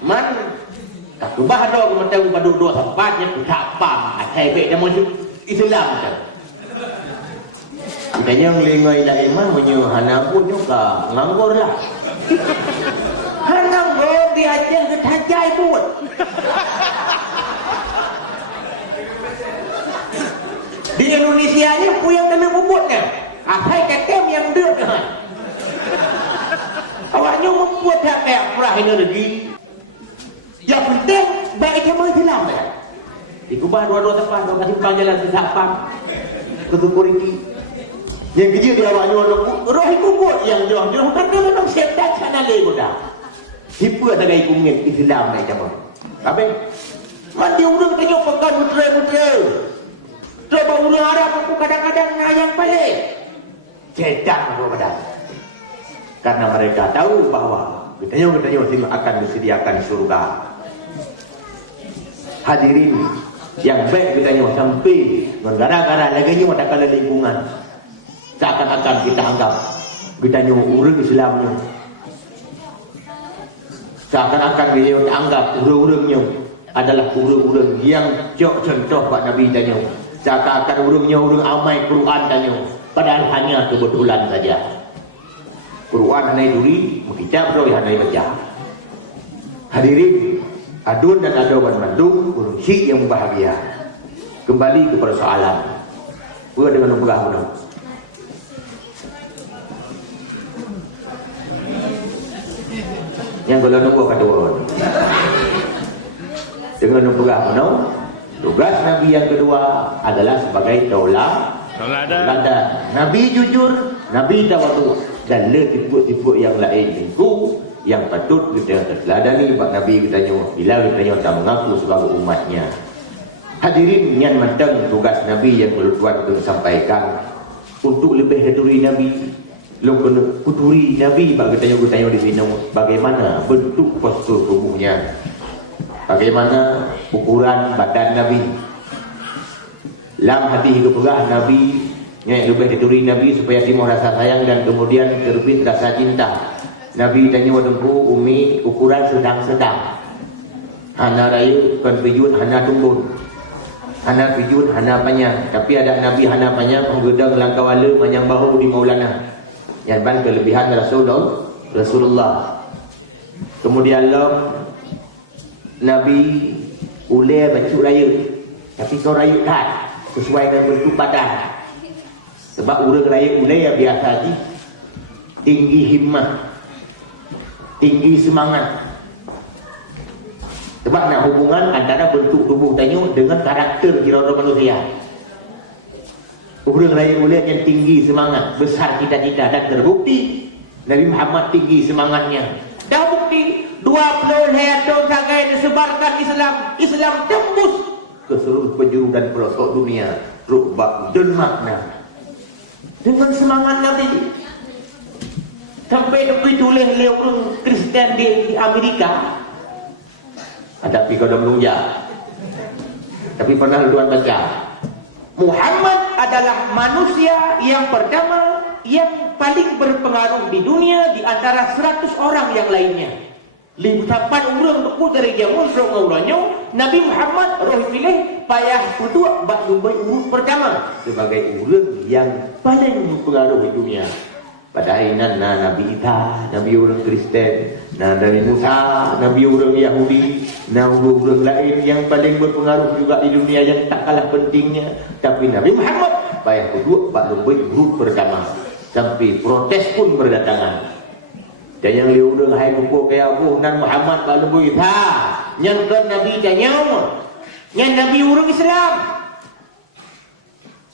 Man, tak kubah dong macam pada dua tempatnya tak pam. Saya baik dia masuk Islam kan. Kita yang lengai dah iman menyu hana pun juga nganggur lah. Nganggur dia aja ketajai pun. Di Indonesia ni puyang kena bubutnya. Asai ketem yang dek. Awaknya membuat kayak perah ini lagi. Yang penting baik sama Islam ya. Dikubah dua-dua tempat, dua kasih jalan sesapam. Ketukur ini. Yang kecil dia awaknya roh ikut yang jauh-jauh karena memang setan sana lagi dah. Hipu ada gaya kumingin Islam ni macam apa? Mandi orang tanya pegang mutra-mutra. Coba ulang Arab aku kadang-kadang yang paling cedak kepada. Karena mereka tahu bahawa ketanya sini akan disediakan surga. Hadirin yang baik ketanya sampai gara-gara lagi ni ada kala lingkungan. Seakan-akan kita anggap ketanya orang Islamnya. Seakan-akan dia anggap orang-orangnya adalah orang-orang yang contoh Pak Nabi tanya. Seakan-akan urungnya urung amai Quran tanya. Padahal hanya kebetulan saja. Quran hanai duri, kitab roh hanai baca. Hadirin, adun dan adawan mandung, urung syik yang bahagia. Kembali ke persoalan. Pura dengan pegah menang. Yang kalau nunggu kata orang. Dengan pegah menang. Tugas Nabi yang kedua adalah sebagai tauladan. Nabi jujur, Nabi tawadu dan le tipu-tipu yang lain itu yang patut kita teladani. Pak Nabi katanya bila katanya tak mengaku sebagai umatnya. Hadirin yang matang tugas Nabi yang perlu Tuhan untuk sampaikan untuk lebih dari Nabi. Lo kena kuturi Nabi bagi tanya di sini bagaimana bentuk postur tubuhnya. Bagaimana ukuran badan Nabi. Lam hati hidup pegah Nabi yang lebih dituri Nabi supaya timbul rasa sayang dan kemudian terbit rasa cinta. Nabi tanya wadengku umi ukuran sedang-sedang. Hana raya kan pijun hana tumbun. Hana pijun hana panjang. Tapi ada Nabi hana panjang menggedang langkawala panjang bahu di Maulana. Yang ban kelebihan Rasulullah. Kemudian Nabi boleh baju raya. Tapi kau raya tak sesuai dengan bentuk badan. Sebab orang raya boleh ya biasa je. Tinggi himmah, tinggi semangat. Sebab nak hubungan antara bentuk tubuh tanya dengan karakter kira-kira manusia. Orang raya boleh yang tinggi semangat, besar cita-cita dan terbukti Nabi Muhammad tinggi semangatnya. Dah bukti 20 tahun sagai disebarkan Islam tembus ke seluruh penjuru dan pelosok dunia. Rubah dan makna dengan semangat Nabi. Sampai Nabi tulis oleh orang Kristen di Amerika. Tapi kau dah melunjak. Tapi pernah Tuhan baca Muhammad adalah manusia yang pertama yang paling berpengaruh di dunia di antara 100 orang yang lainnya. 58 orang beku dari jamu serong auranya Nabi Muhammad roh pilih payah kedua bak lumbai urut pertama sebagai urut yang paling berpengaruh di dunia. Padahal Nabi Isa, Nabi orang Kristen, Nabi Musa, Nabi orang Yahudi, Nabi orang lain yang paling berpengaruh juga di dunia yang tak kalah pentingnya. Tapi Nabi Muhammad payah kedua bak lumbai urut pertama. Sampai protes pun berdatangan. Dan yang liu orang hai buku kaya Abu Nan Muhammad bak lumbai Isa, yang kan Nabi janyau, yang Nabi orang Islam.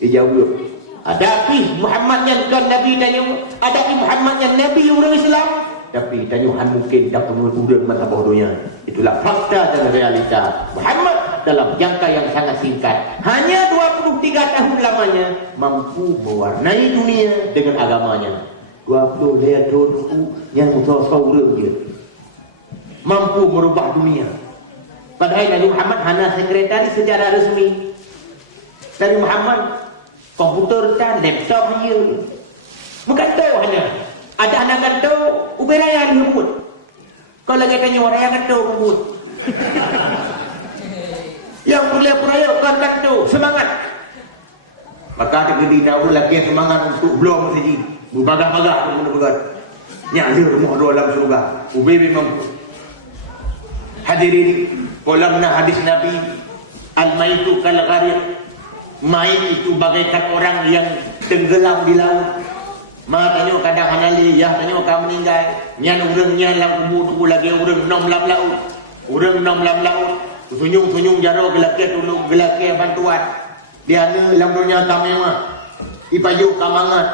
Dijawab dulu. Ada pi Muhammad yang kan Nabi tanya, ada pi Muhammad yang Nabi orang Islam. Tapi tanyuhan mungkin tak pengurus masa bodohnya. Itulah fakta dan realita. Muhammad dalam jangka yang sangat singkat, hanya 23 tahun lamanya, mampu mewarnai dunia dengan agamanya. 20 tahun yang mutasawwir dia. Mampu merubah dunia. Padahal Nabi Muhammad hanya sekretari secara resmi. Nabi Muhammad komputer dan laptop dia. Bukan tahu hanya. Ada anak kata, uberaya dihubut. Kalau lagi tanya orang yang kata hubut. Yang boleh peraya kan kata, semangat. Maka ada gede dahulu lagi semangat untuk belum masjid. Berbagah-bagah pun benar-benar. Nyala rumah dua dalam surga. Ubay memang. Hadirin, kolamna hadis Nabi, al-maitu kal-gharib. Main itu bagaikan orang yang tenggelam di laut. Makanya kadang hanali, ya tanya kamu meninggal. Nyan urang nyan lam kubur tu lagi urang nom lam laut. Urang nom lam laut. Tunyung jaro gelake tolong gelake bantuan. Dia ni lam dunia tamema. Ipajuk kamangat.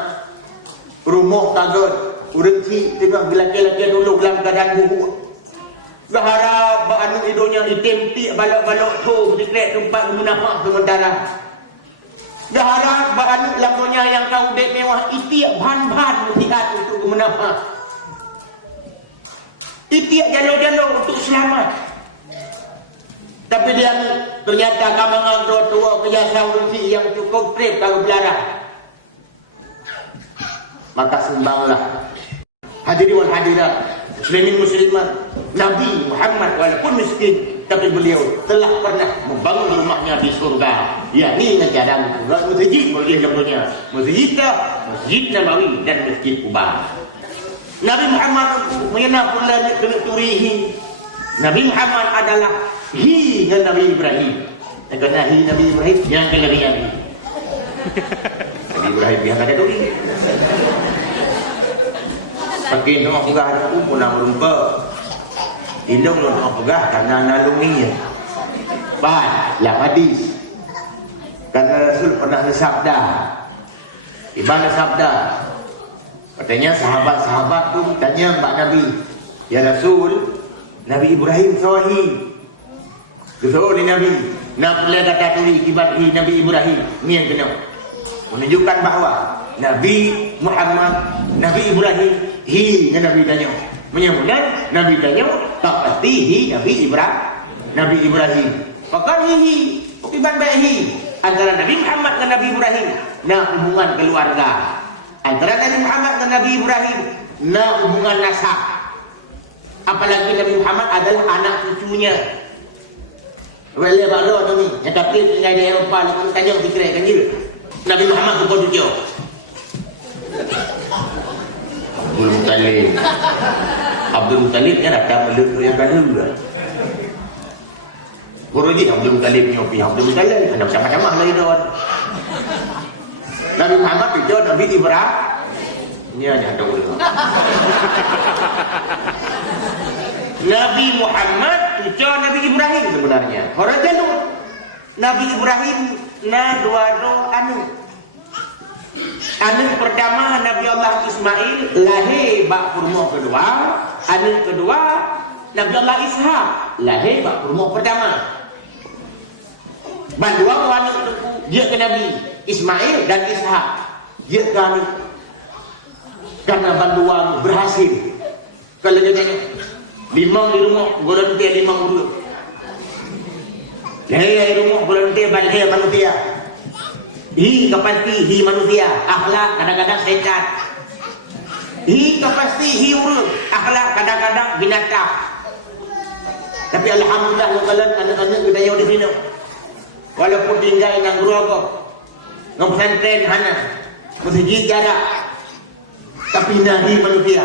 Rumah kagot. Urang si tengah gelake dulu dalam keadaan bubuk. Gahara ba anu idonya itempi balok-balok tu dikrek tempat munafak sementara. Gahara ba anu lampunya yang kau dek mewah itiak ban-ban mutihat untuk menafak. Itiak jalur-jalur untuk selamat. Tapi dia ternyata kamangan tua biasa ursi yang cukup trip kalau belara. Maka sembanglah hadirin wal hadirat, muslimin muslimat, Nabi Muhammad walaupun miskin tapi beliau telah pernah membangun rumahnya di surga, yakni dengan cara membangun masjid boleh contohnya Masjid Nabawi dan Masjid Quba. Nabi Muhammad mengenal pula turihi. Nabi Muhammad adalah hi dengan Nabi Ibrahim. Kena hi Nabi Ibrahim yang kelarian. Nabi Ibrahim yang ada turi. Pakai nak pegah aku pun nak merumpa. Indong nak pegah karena nalunginya. Lah hadis. Karena Rasul pernah bersabda. Ibadah sabda. Katanya sahabat-sahabat tu tanya Mbak Nabi, ya Rasul, Nabi Ibrahim sawahi. Kesor ni Nabi. Nak boleh kata tuli kibat Nabi Ibrahim. Ni yang kena. Menunjukkan bahawa Nabi Muhammad, Nabi Ibrahim, hi dengan Nabi tanya. Menyambutkan Nabi tanya, tak pasti hi Nabi Ibrahim. Pakar hi, ukibat baik hi. Antara Nabi Muhammad dan Nabi Ibrahim, nah hubungan keluarga. Antara Nabi Muhammad dan Nabi Ibrahim, nah hubungan nasab. Apalagi Nabi Muhammad adalah anak cucunya. Boleh baklo tu ni, yang tapi tinggal di Eropah, lalu tanya fikir kan je. Nabi Muhammad pun cucu. Abdul Muttalib kan datang meluk yang kan dulu. Guruji Abdul Muttalib nyopi Abdul Muttalib ada macam-macam lagi don. Nabi Muhammad itu Nabi Ibrahim. Ini aja ada dulu. Nabi Muhammad itu Nabi Ibrahim sebenarnya. Orang jalur Nabi Ibrahim na dua anu. Anak pertama Nabi Allah Ismail lahir bak kurma kedua. Anak kedua Nabi Allah Ishak lahir bak kurma pertama. Bandua anak dia ke Nabi Ismail dan Ishak. Dia ke anak. Karena bandua berhasil. Kalau dia tanya limang di rumah volunteer limang urut. Lahir rumah volunteer balai manusia. Hi kapasti hi manusia, akhlak kadang-kadang setan. Hi kapasti hi urut, akhlak kadang-kadang binatang. Tapi alhamdulillah kalau anak-anak kita yang di sini, walaupun tinggal nang Grogol, nang pesantren hana, masjid jarak, tapi nahi manusia.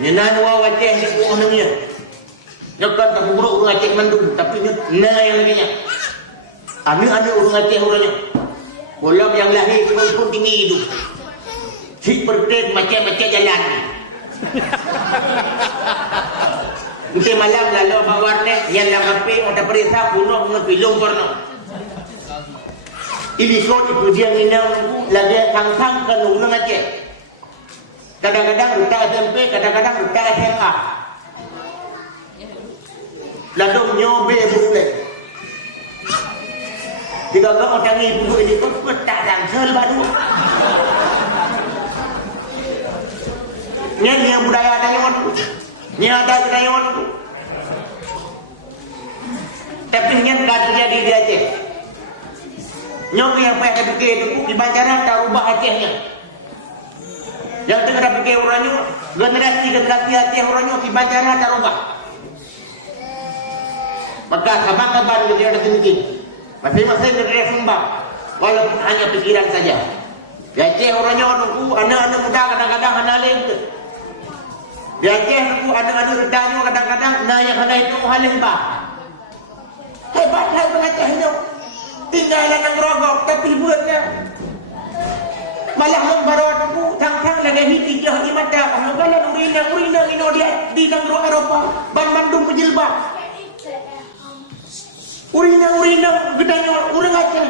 Nyenan wa waceh ni orangnya. Nyakan tak buruk orang Aceh mandum, tapi na yang laginya. Anak-anak orang Aceh orangnya. Bolam yang lahir pun tinggi itu. Si perdet macam-macam jalan. Nanti malam lalu bawar ni yang nak api ada perintah bunuh ngepilung korno. Ilikot itu dia nginang lagi tang-tang ke orang Aceh. Kadang-kadang ruta SMP, kadang-kadang ruta SMA. Lalu nyobe boleh. Jika kau orang ibu ini pun tak dangsel baru. Ni yang budaya ada yang tu. Ni ada yang tu. Tapi yang kata jadi dia Aceh. Nyok yang payah fikir itu di Banjaran tak ubah Acehnya. Yang tengah fikir orangnya generasi Aceh orangnya di Banjaran tak ubah. Maka sama kabar dia ada tinggi. Masing-masing negeri sembah. Walaupun hanya pikiran saja. Di Aceh orangnya nunggu anak-anak muda kadang-kadang hana lente. Di Aceh nunggu anak-anak redanya kadang-kadang yang hana itu halih bah. Hebat Aceh itu. Tinggalan nang Grogol tapi buatnya. Malah membawa nunggu tang-tang lagi hijau di mata. Kalau urina ino dia di negara Eropah. Bandung penjilbab. Urina gedanya orang Aceh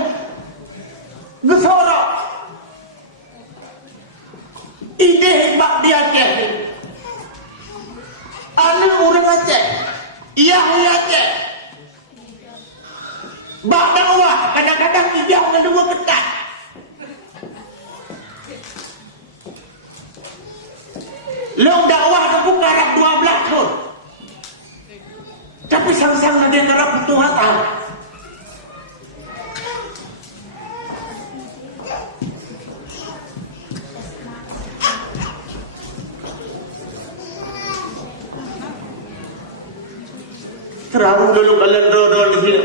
ngesorok ide hebat di Aceh ni anak orang Aceh iya Aceh bak dakwah kadang-kadang ijah ngedua ketat long dakwah tu bukan Arab 12 tahun. Tapi sang-sang dia ngarap butuh hata. Terlalu dulu kalian dodol di sini.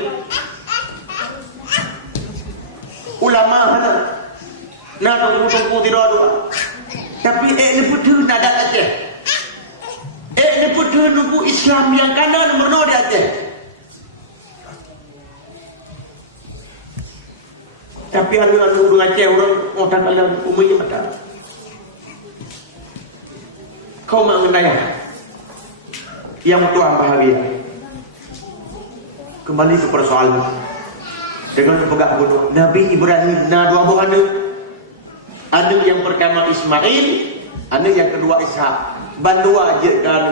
Ulama hana. Nak tunggu tidak dua. Tapi ini betul nada Aceh. Ini betul nunggu Islam yang kanan nomor 0 di Aceh. Tapi anu orang Aceh orang kalian umumnya mata. Kau mengenai yang tua bahagia. Kembali ke persoalan dengan pegang bunuh Nabi Ibrahim. Nah dua buah anak yang pertama Ismail, anak yang kedua Ishak. Bantu aja kan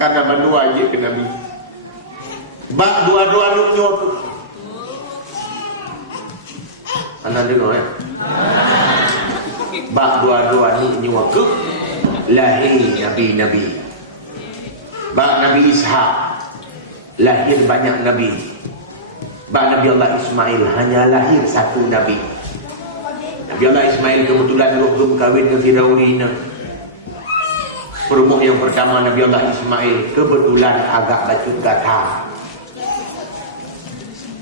karena bantu aja ke Nabi. Bak dua-dua nuknya tu. Anda dengar ya? Bak dua-dua nuknya ke lahir Nabi-Nabi. Bak Nabi Ishak lahir banyak Nabi. Bak Nabi Allah Ismail hanya lahir satu Nabi. Nabi Allah Ismail kebetulan belum kahwin dengan Firaunina. Perumah yang pertama Nabi Allah Ismail kebetulan agak bacut gata.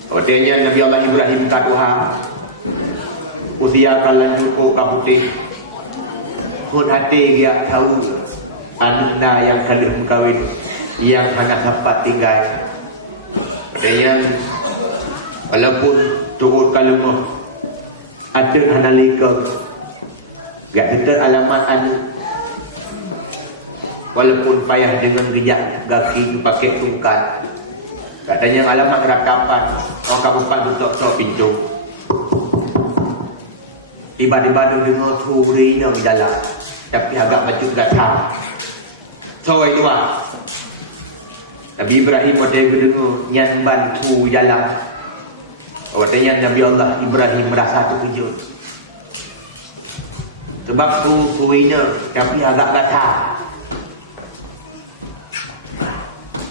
Artinya Nabi Allah Ibrahim kaduha usia kalan cukup kaputih. Pun hati dia tahu anda yang kalian kawin yang anak dapat tinggal. Artinya walaupun turut kalumah ada analika gak ada alamat anak. Walaupun payah dengan gejak kaki itu pakai tungkat. Katanya alamat rakapan orang kabupaten tok-tok pinjung. Tiba-tiba dia dengar turi di dalam. Tapi agak bacut datang. So itu lah. Nabi Ibrahim ada dengar nyan bantu jalan. Katanya Nabi Allah Ibrahim merasa terkejut. Sebab turinya tapi agak datang.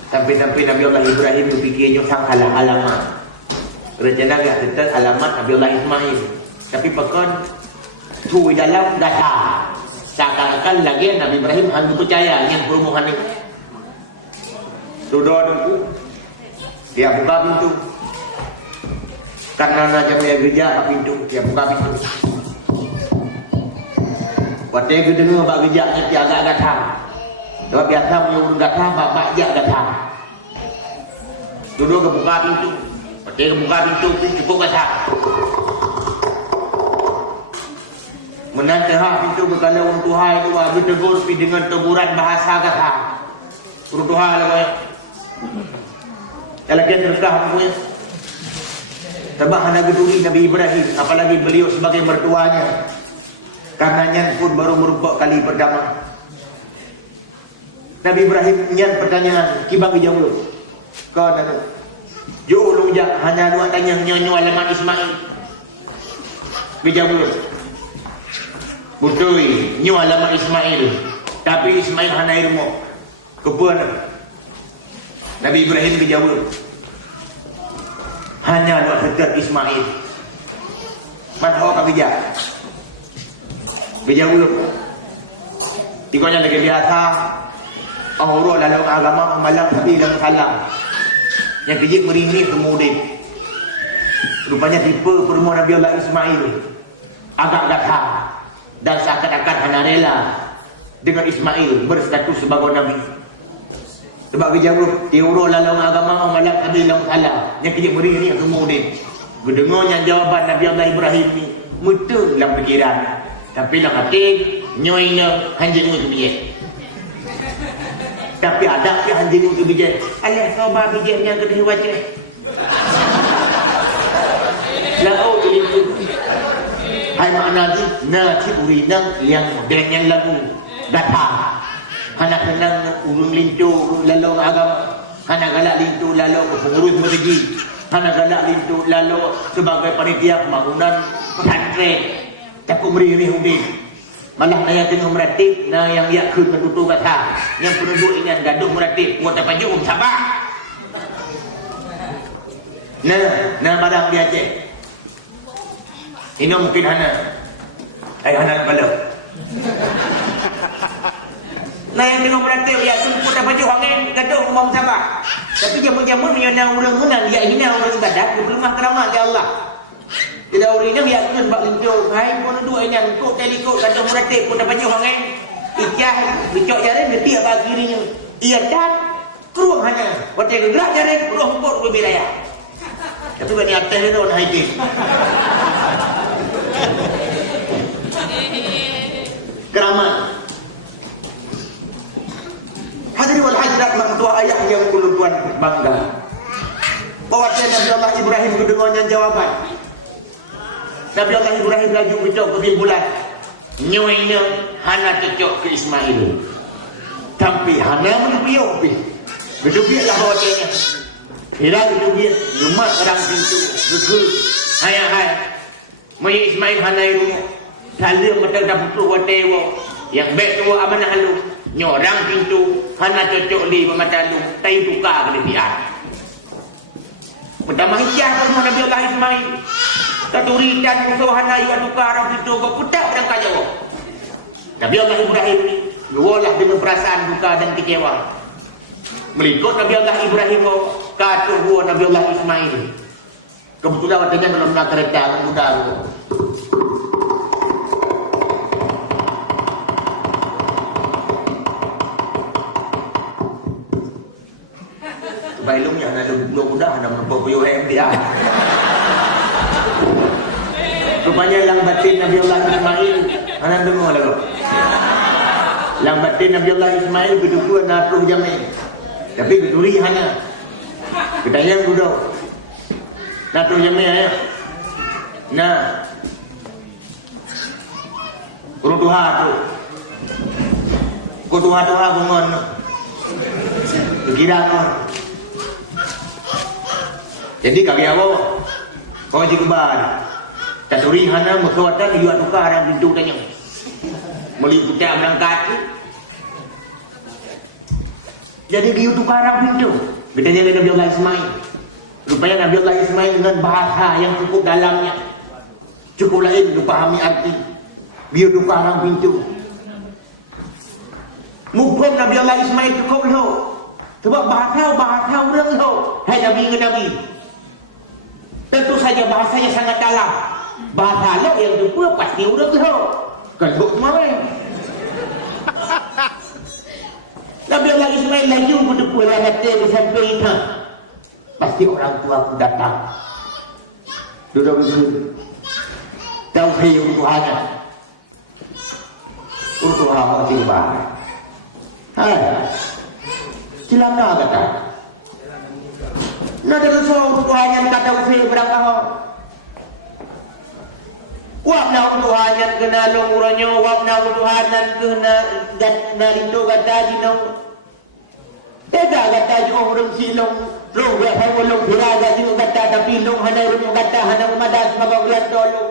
Sampai Nabi Allah Ibrahim berfikirnya sang halang alamat. Rencana dia tetap alamat Nabi Allah Ismail. Tapi pekan tu dalam data. Seakan-akan lagi Nabi Ibrahim hanya percaya yang perumuhan ini. Sudah dulu. Dia buka pintu. Karena najamnya gereja pintu, dia buka pintu. Waktu itu dengar bak gereja itu agak datang. Sebab biasa punya urun datang, bak dia datang. Duduk ke buka pintu. Waktu itu buka pintu, cukup datang. Menantah pintu berkala orang Tuhan itu bertegur dengan teguran bahasa kata. Orang Tuhan lah. Kalau dia terkah punya. Sebab anak geduri Nabi Ibrahim, apalagi beliau sebagai mertuanya. Karenanya pun baru merupakan kali pertama. Nabi Ibrahim nyan pertanyaan, kibang jauh. Kau nak jauh lu jak hanya dua tanya nyonya alamat Ismail. Bijauh. Betul, nyu alamat Ismail. Tapi Ismail hana ilmu. Kepuan. Nabi Ibrahim bijauh. Hanya dua dekat Ismail. Mana awak bijak? Bijauh. Tikanya lagi biasa. Orang dalam agama malam tapi dalam salam. Yang kejik meringis kemudian. Rupanya tipe perempuan Nabi Allah Ismail. Agak gatal. Dan seakan-akan hana rela dengan Ismail berstatus sebagai Nabi. Sebab bijauh tiuro dalam agama malam tapi dalam salam. Yang kejik meringis kemudian. Mendengarnya jawapan Nabi Allah Ibrahim ni betul dalam fikiran. Tapi dalam hati nyoynya hanjing itu bijak. Tapi ada ke hanjing itu bijak. Alah coba bijaknya kedua baca. Lau itu. Hai makna ni nasi urinang yang dengan lagu datang. Anak kenang urun lintu lalu agama. Anak galak lintu lalu pengurus masjid. Anak galak lintu lalu sebagai panitia pembangunan pesantren. Takut merih undi. Malah naya tengah meratib, nah yang yakun mentutu kata. Yang penduduk ini gaduh meratib, buat apa jom sabar. Nah barang dia cek. Ini mungkin hana. Hana kepala. Nah yang tengah meratib, yakun buat apa jom angin, gaduh ngomong sabar. Tapi jamu-jamu menyonang orang menang, dia hina orang ibadat, berlemah keramat ya Allah. Tidak orang ini biar kena sebab lintur. Hai pun dua ini yang kok telikot kata muratik pun dapat banyak orang ikan dicok jaring dia tiap bagi dirinya. Ia dan keruang hanya. Waktu gerak jaring keruang kot lebih raya. Tapi bani atas dia orang haji. Keramat. Hadirin wal hadirat tua ayah yang perlu tuan bangga. Bahawa Nabi Allah Ibrahim kedengarannya jawaban. Nabi Allah Ibrahim laju bercok kesimpulan. Nyoynya hana cocok ke Ismail. Tapi hana menubiuk pi. Menubiuk lah bawatnya. Kira menubiuk. Rumah orang pintu. Betul. Hai. Maya Ismail hana rumah. Salah betul dah putus watewa. Yang baik tua amanah lu. Nyorang pintu. Hana cocok li memata lu. Tai tukar ke dia. Pertama hijah semua Nabi Allah Ismail. Katuri dan musuhan ayu tukar orang itu kau putak berangkat jawab. Nabi Allah Ibrahim ni lualah dengan perasaan duka dan kecewa. Melikut Nabi Allah Ibrahim kata gua Nabi Allah Ismail. Kebetulan waktunya belum nak kereta muda tu. Bailungnya nak muda nak berpuyuh dia. Rupanya lang batin Nabi Allah Ismail. Anak dengar lagu. Lang batin Nabi Allah Ismail kedua natuh jamai. Tapi keduri hana. Ketayang duduk. Natuh jamai ayah. Nah. Kurung Tuhan tu. Kau Tuhan bungon. Kira tu. Jadi kaki awak. Kau jadi kebar. Katuri hana mekawatan dia tukar orang pintu tanya. Meliputi berangkat. Jadi dia tukar orang pintu. Bedanya dengan Nabi Allah Ismail. Rupanya Nabi Allah Ismail dengan bahasa yang cukup dalamnya. Cukup lain dipahami arti. Dia tukar orang pintu. Mukul Nabi Allah Ismail cukup loh. Sebab bahasa orang tu. Hai Nabi ke Nabi. Tentu saja bahasanya sangat dalam. Bahasa Allah yang jumpa pasti orang tu. Kan tu kemarin. Nabi Allah Ismail laju berdua lah hati sampai itu. Pasti orang tua aku datang. Duduk begitu. Tauhid Tuhannya. Untuk hamba tiba. Hai. Celana kata. Nada seorang Tuhannya kata tauhid berangkah. Wapna Tuhannya kena longurannya, wapna Tuhannya kena lindu kata jino. Tega kata jino orang silong. Long hai long biraga jino kata tapi long hana rumah kata hana umadas sebagai gelar dulu.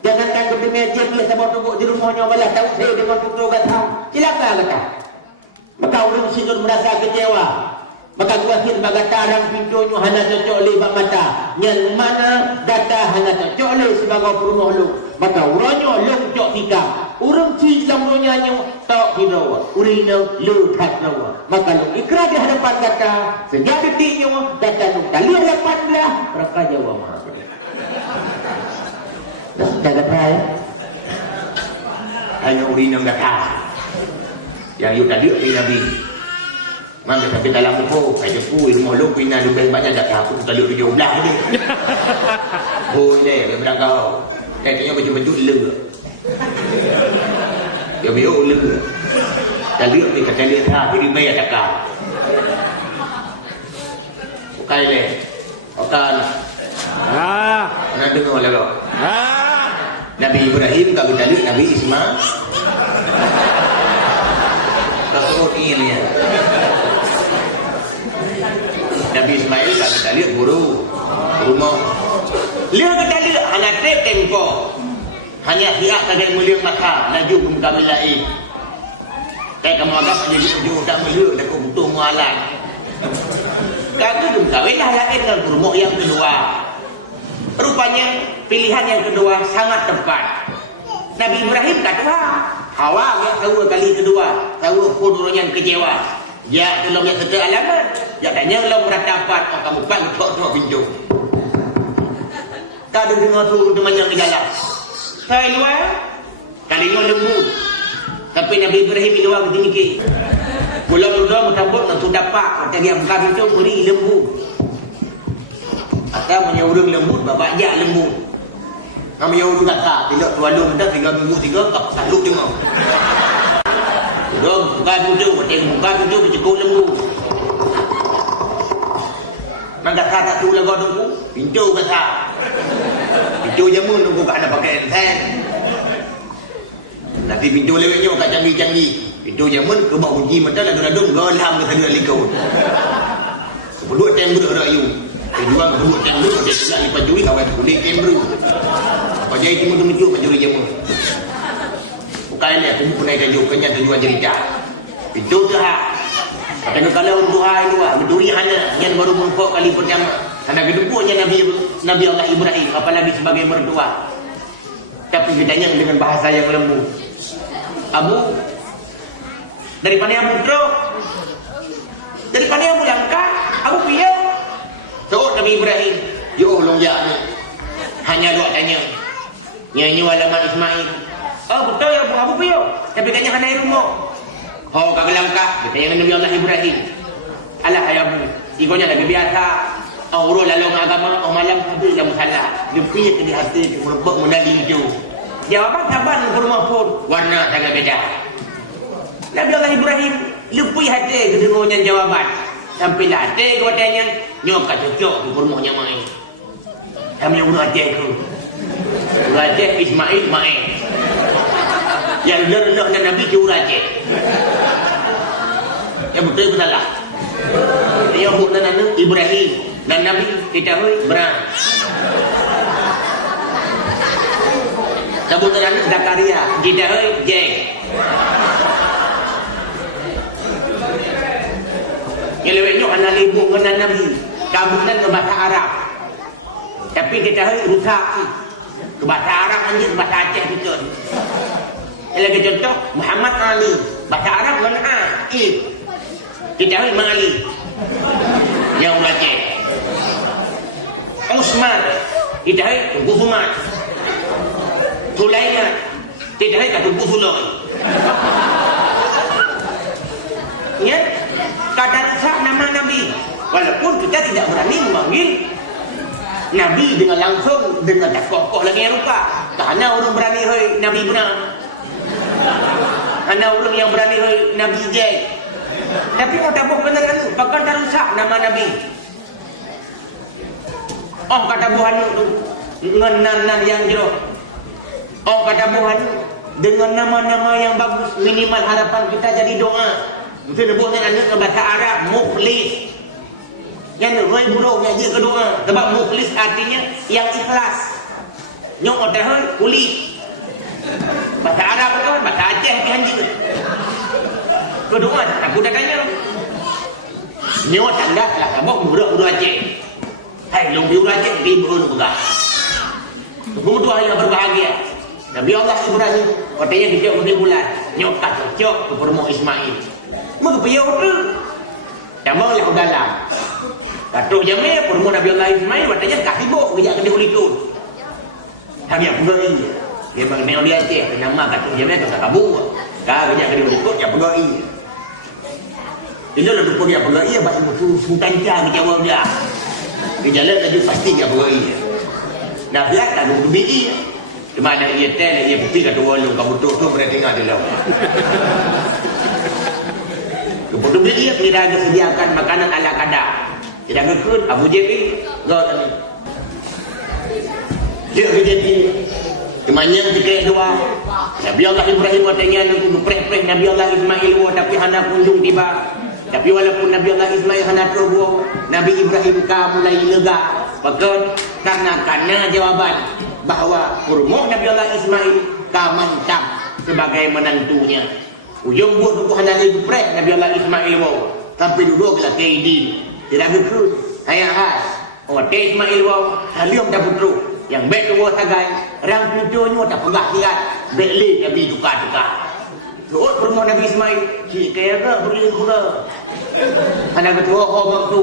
Jangankan bermeja dia sama tunggu di rumahnya malah tauhid dengan tutur kata. Celaka kata. Maka orang singur merasa kecewa. Maka kuasir bagata orang pintunya hana cocok lebak mata. Yang mana data hana cocok le sebagai rumah lu. Maka orangnya long cok tika. Orang cilam ronyanya tak hirawa. Urina lu kat rawa. Maka lu ikrar di hadapan data. Sejak detiknya data lu tak lihat hadapan belah. Mereka jawab maha. Dah kata ya. Hanya urina kata. Yang you tak lihat ni Nabi. Mana sampai dalam buku, saya jepui rumah lu pina lebih banyak dah aku tak lihat video belah ni. Oh ni dia bilang kau. Kayaknya baju-baju le. Dia bio le. Tak lihat ni kata lihat ha diri mai ada kau. Bukai le. Okan. Nak dengar lah kau. Nabi Ibrahim tak kita lihat Nabi Ismail. Kau ni ni. Nabi Ismail tak kita lihat guru rumah. Lihat kita lihat anak tempo. Hanya dia kagak mulia mata laju pun kami lain. Kayak kamu agak menjadi ujung tak mulia dah kau butuh mualan. Kagak dum kawin dah lain dengan rumah yang kedua. Rupanya pilihan yang kedua sangat tepat. Nabi Ibrahim kata, Hawa yang tahu kali kedua, tahu pun orangnya kecewa. Ya, dalam yang serta alamat. Ya, tanya lo meratapat, kamu pangkok semua pinjau. Tak ada dengar tu temannya ke jalan. Saya luar, kalinya lembut. Tapi Nabi Ibrahim di luar ketinggi. Mula-mula mentambut nak tu dapat. Kata dia buka pintu, beri lembut. Atau menyuruh lembut, bapak jak lembut. Kami yang kata, tidak tualu mentah 3 minggu 3, tak selalu dengar. Buka pintu, buka pintu, cukup lembut. Maka tak tu lagu tunggu, pintu kata. Pintu jamun tunggu kat nak pakai handset. Tapi pintu lewatnya kat canggih-canggih. Pintu jamun ke bawah kunci mata lagu-lagu golam ke sana likau. Kedua tem duduk rayu. Kedua tem duduk dia sudah lipat juri kawan kulit kembru. Pajai timu-timu pajuri jamun. Bukan ni aku pun naik tajuk kenyang tujuan cerita. Pintu tu hak. Kata kalau Tuhan luar berduri hana yang baru mengkok kali pertama. Karena kedepunya Nabi Allah Ibrahim apalagi sebagai mertua. Tapi ditanya dengan bahasa yang lembut. Abu daripada yang putra daripada yang mulangkah Abu piye? So Nabi Ibrahim yo long ya ni. Hanya dua tanya. Nyanyi alamat Ismail. Oh betul ya Abu piye? Tapi tanya hana rumah. Oh kagak langkah kita yang Nabi Allah Ibrahim. Alah ayamu, igonya lagi biasa. Orang lalu agama, orang malam habis dalam salah. Dia pergi ke di hati, merebak menali hijau. Jawapan saban ke rumah pun warna sangat beda. Nabi Allah Ibrahim lupa hati ke dengarnya jawapan. Sampai hati ke watanya, nyokak cocok ke rumahnya main. Kami yang urut hati ke. Urut hati Ismail main. Yang rendah Nabi ke urut hati. Yang betul ke salah? Yang bukan Ibrahim dan Nabi kita berang. Sebutan anak Zakaria kita jeng. Yang lebihnya anak ibu dengan Nabi kabutan ke bahasa Arab. Tapi kita rusak ke bahasa Arab hanya ke bahasa Aceh kita. Lagi contoh Muhammad Ali bahasa Arab dengan A. Kita Mali Yang Aceh. Usman, tidak hai tunggu Usman. Sulaiman, tidak hai tunggu Sulaiman. Ya, kadar rusak nama Nabi. Walaupun kita tidak berani memanggil Nabi dengan langsung, dengan tak kokoh lagi yang rupa. Karena orang berani hai Nabi benar. Karena orang yang berani hai Nabi Jai. Tapi orang tak boleh benar itu. Bahkan tak rusak nama Nabi. Oh kata Tuhan itu dengan nan yang jero. Oh kata Tuhan dengan nama-nama yang bagus, minimal harapan kita jadi doa. Mesti sebutnya anak bahasa Arab mukhlis. Yang roy buruknya dia ke doa. Sebab mukhlis artinya yang ikhlas. Nyok otahan kulit. Bahasa Arab kan bahasa Aceh kan juga. Berdoa aku dah tanya. Nyok tanda lah kabok budak-budak Aceh. Hai long biu Aceh di burun buka. Berdoa yang berbahagia. Nabi Allah Ibrahim katanya dia udah bulan. Nyok tak cocok ke permo Ismail. Mengepayau tu. Damang lah dalam. Katuh jamnya permu Nabi Allah Ismail katanya kasih bok kerja ke dia tu. Kami yang pegawai. Dia mengenai dia Aceh nama katuh jamnya tak kabur. Kau kerja ke dia tu ya pegawai. Ini lah tu dia pegawai bagi betul sultan jah jawab dia. Dia jalan tadi pasti dia pegawai. Nah biar tak dulu biji. Di mana ia tel ia bukti kata walau kamu tu berarti tinggal di laut. Kemudian dia tidak ada sediakan makanan ala kadar. Tidak gekut Abu Jahil gak tadi. Dia jadi temannya tiga dua. Nabi Allah Ibrahim katanya nak preh Nabi Allah Ismail tapi hana kunjung tiba. Tapi walaupun Nabi Allah Ismail hana turun, Nabi Ibrahim mulai lega. Bahkan karena jawaban bahawa kurma Nabi Allah Ismail mantap sebagai menantunya. Ujung buat tu hana lagi preh Nabi Allah Ismail sampai duduk lah Kaidin. Tidak betul. Ayah khas. Oh, Teh Ismail wau halium dah putru. Yang baik tu wau sagai. Rang videonya tak pegah siat. Beli Nabi tukar-tukar. Doa permohon Nabi Ismail. Cik kaya ke beli pula. Anak ketua waktu.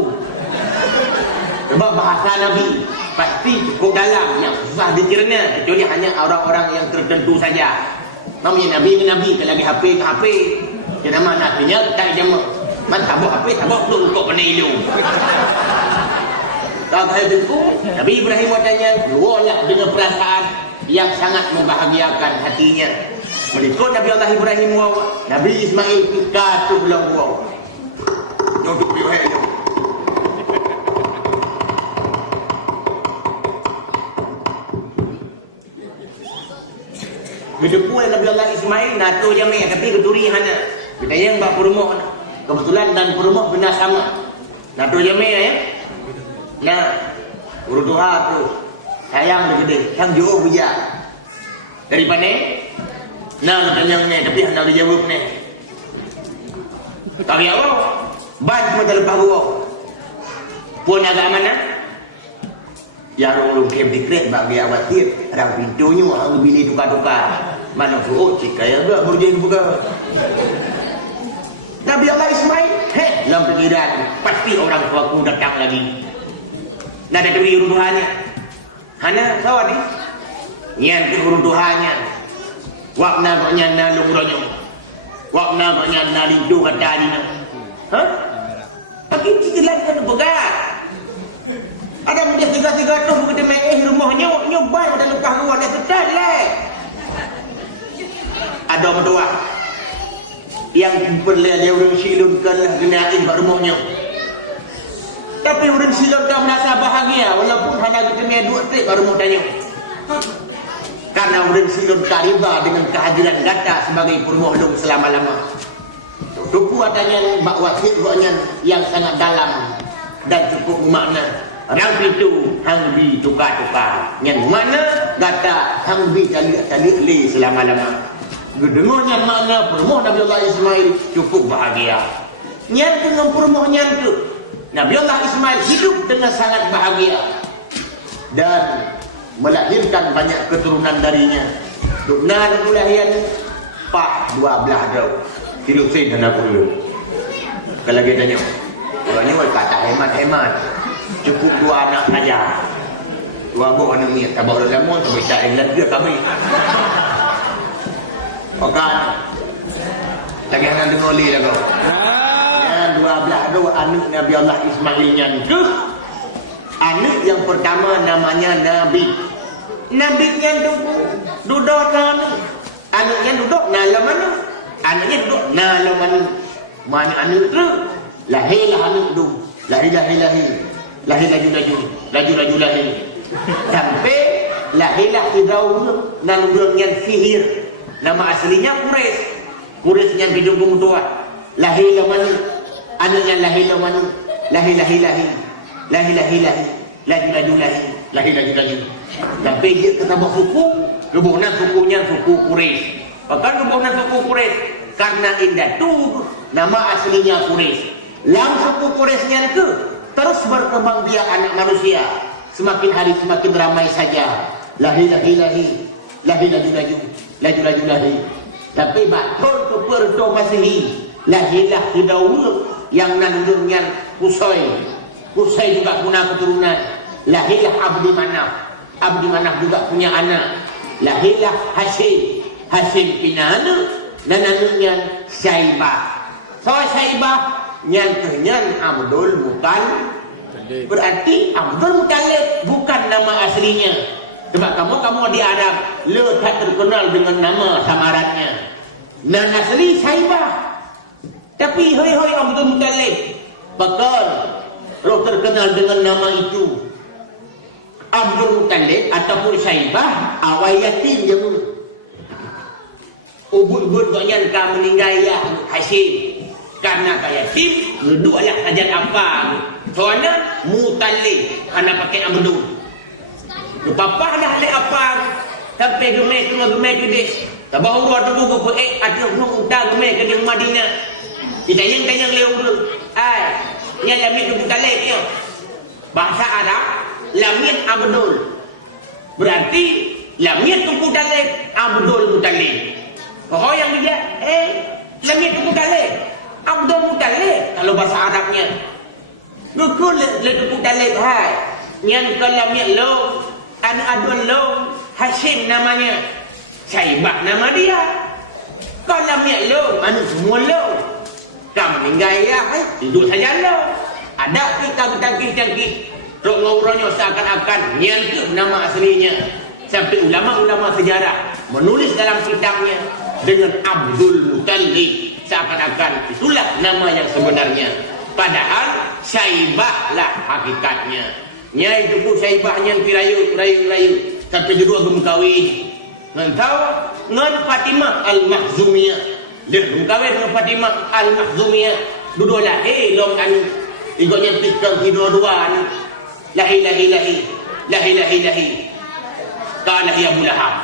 Sebab bahasa Nabi pasti cukup dalam yang susah dicerna. Kecuali hanya orang-orang yang tertentu saja. Namanya Nabi ke lagi HP ke HP. Dia nama nasinya tak jama. Man tabuk HP tabuk tu kok kena ilmu. Tak ada itu. Nabi Ibrahim katanya luarlah dengan perasaan yang sangat membahagiakan hatinya. Berikut Nabi Allah Ibrahim Nabi Ismail katuh lang wow. Untuk beliau itu. Gedepul Nabi Allah Ismail nato jamai tapi keturi hana. Kita yang bak permoh kebetulan dan permoh benar sama. Nato jamai ya. Nah, urutuha tu sayang gede, yang jauh bijak. Daripada nah tanya ni tapi hendak dijawab ni. Tapi Allah ban modal baru. Pun agak mana? Ya orang kem dikret bagi awatir, orang pintunya orang bili tukar-tukar. Mana suruh cik kaya ke berjaya buka. Nabi Allah Ismail, dalam pikiran pasti orang tuaku datang lagi. Nah ada demi runtuhannya. Hana tahu ni? Nyan ke runtuhannya. Wakna koknya nalung ronyong. Wakna koknya nalindu kata ni. Hah? Tapi cik lain kan pegang. Ada menjadi tiga-tiga tu begitu main rumahnya nyobai pada lepas luar dah sedar lah. Ada berdua yang perlu dia orang silunkan lah genain kat rumahnya. Tapi orang silun dah merasa bahagia walaupun hanya kita main dua trik kat rumah tanya. Karena orang silun tak riba dengan kehadiran data sebagai permohlung selama-lama. Tupu adanya bak wasik yang sangat dalam dan cukup bermakna. Orang itu hang bi tukar-tukar. Yang mana data hang bi calik-calik li selama-lama. Gedengarnya makna permoh Nabi Allah Ismail cukup bahagia. Nyan dengan permohnya itu Nabi Allah Ismail hidup dengan sangat bahagia dan melahirkan banyak keturunan darinya. Dukna kelahiran Pak 12 tahun. Hidup saya dan aku dulu. Kalau dia tanya, Orangnya kata hemat-hemat. Cukup 2 anak saja. 2 buah anak ni. Tak bawa lemon, tak boleh tak dia kami. Okan. Tak kena dengar li lah kau. Yang 12 tu anak Nabi Allah Ismail yang ke. Anak yang pertama namanya Nabi. Nabi yang duduk sana. Anaknya duduk nala mana? Anaknya duduk nala mana? Mana anak tu? Lahirlah anak tu. Lahir. Lahir laju. Sampai lahirlah Firaun nalurun yang sihir. Nama aslinya Quraisy. Quraisy yang bidung tua. Lahirlah mana? Anaknya lahirlah mana? Lahir. Lahir. Sampai dia ketambah suku, kebunan sukunya suku Quraisy. Bahkan kebunan suku Quraisy karena indah tu nama aslinya Quraisy. Lam suku Quraisynya ke terus berkembang biak anak manusia. Semakin hari semakin ramai saja. Lahir. Tapi betul tu perdo Masihi. Lahirlah Firaun yang nandungnya Qusay juga punya keturunan. Lahirlah Abdi Manaf juga punya anak. Lahirlah Hashim punya anak. Dan anaknya Syaibah. So Syaibah nyanyi Abdul Muttalib. Berarti Abdul Muttalib bukan nama aslinya. Sebab kamu di Arab tak terkenal dengan nama samarannya. Dan asli Syaibah. Tapi hoi Abdul Muttalib bakal roh terkenal dengan nama itu. Abdul Muttalib ataupun Syaibah awal yatim je pun. Ubud-ubud banyak kau meninggal ya Hashim. Karena kau yatim, duduklah sajad apa. Soalnya Muttalib karena pakai Abdul. Papa dah le apa sampai gemai ke des. Tabah urut tu ko ada unta gemai ke di Madinah. Kita yang tanya le urut. Lamit Muttalib yo. Bahasa Arab Lamit Abdul. Berarti Lamit Muttalib Abdul Muttalib. Oh yang dia Lamit Muttalib Abdul Muttalib kalau bahasa Arabnya. Gukul le Muttalib hai. Yang Lamit lo anak Abdul lo Hashim namanya. Syaibah nama dia. Kalau Lamit lo anu semua lo. Kamu tinggal ya, hidup saja lo. Ada kita tangkis-tangkis. Rok ngobrolnya seakan-akan nyantuk nama aslinya. Sampai ulama-ulama sejarah menulis dalam kitabnya dengan Abdul Muttalib. Seakan-akan itulah nama yang sebenarnya. Padahal Syaibah lah hakikatnya. Nya itu pun Syaibahnya rayu. Sampai kedua gemkawin. Ngentau ngan Fatimah Al-Makhzumiyah. Dia gemkawin dengan Fatimah Al-Makhzumiyah. Dua-dua long anu. Ikutnya tikam dua-dua anu. Lahi. Kana ya Abu Lahab.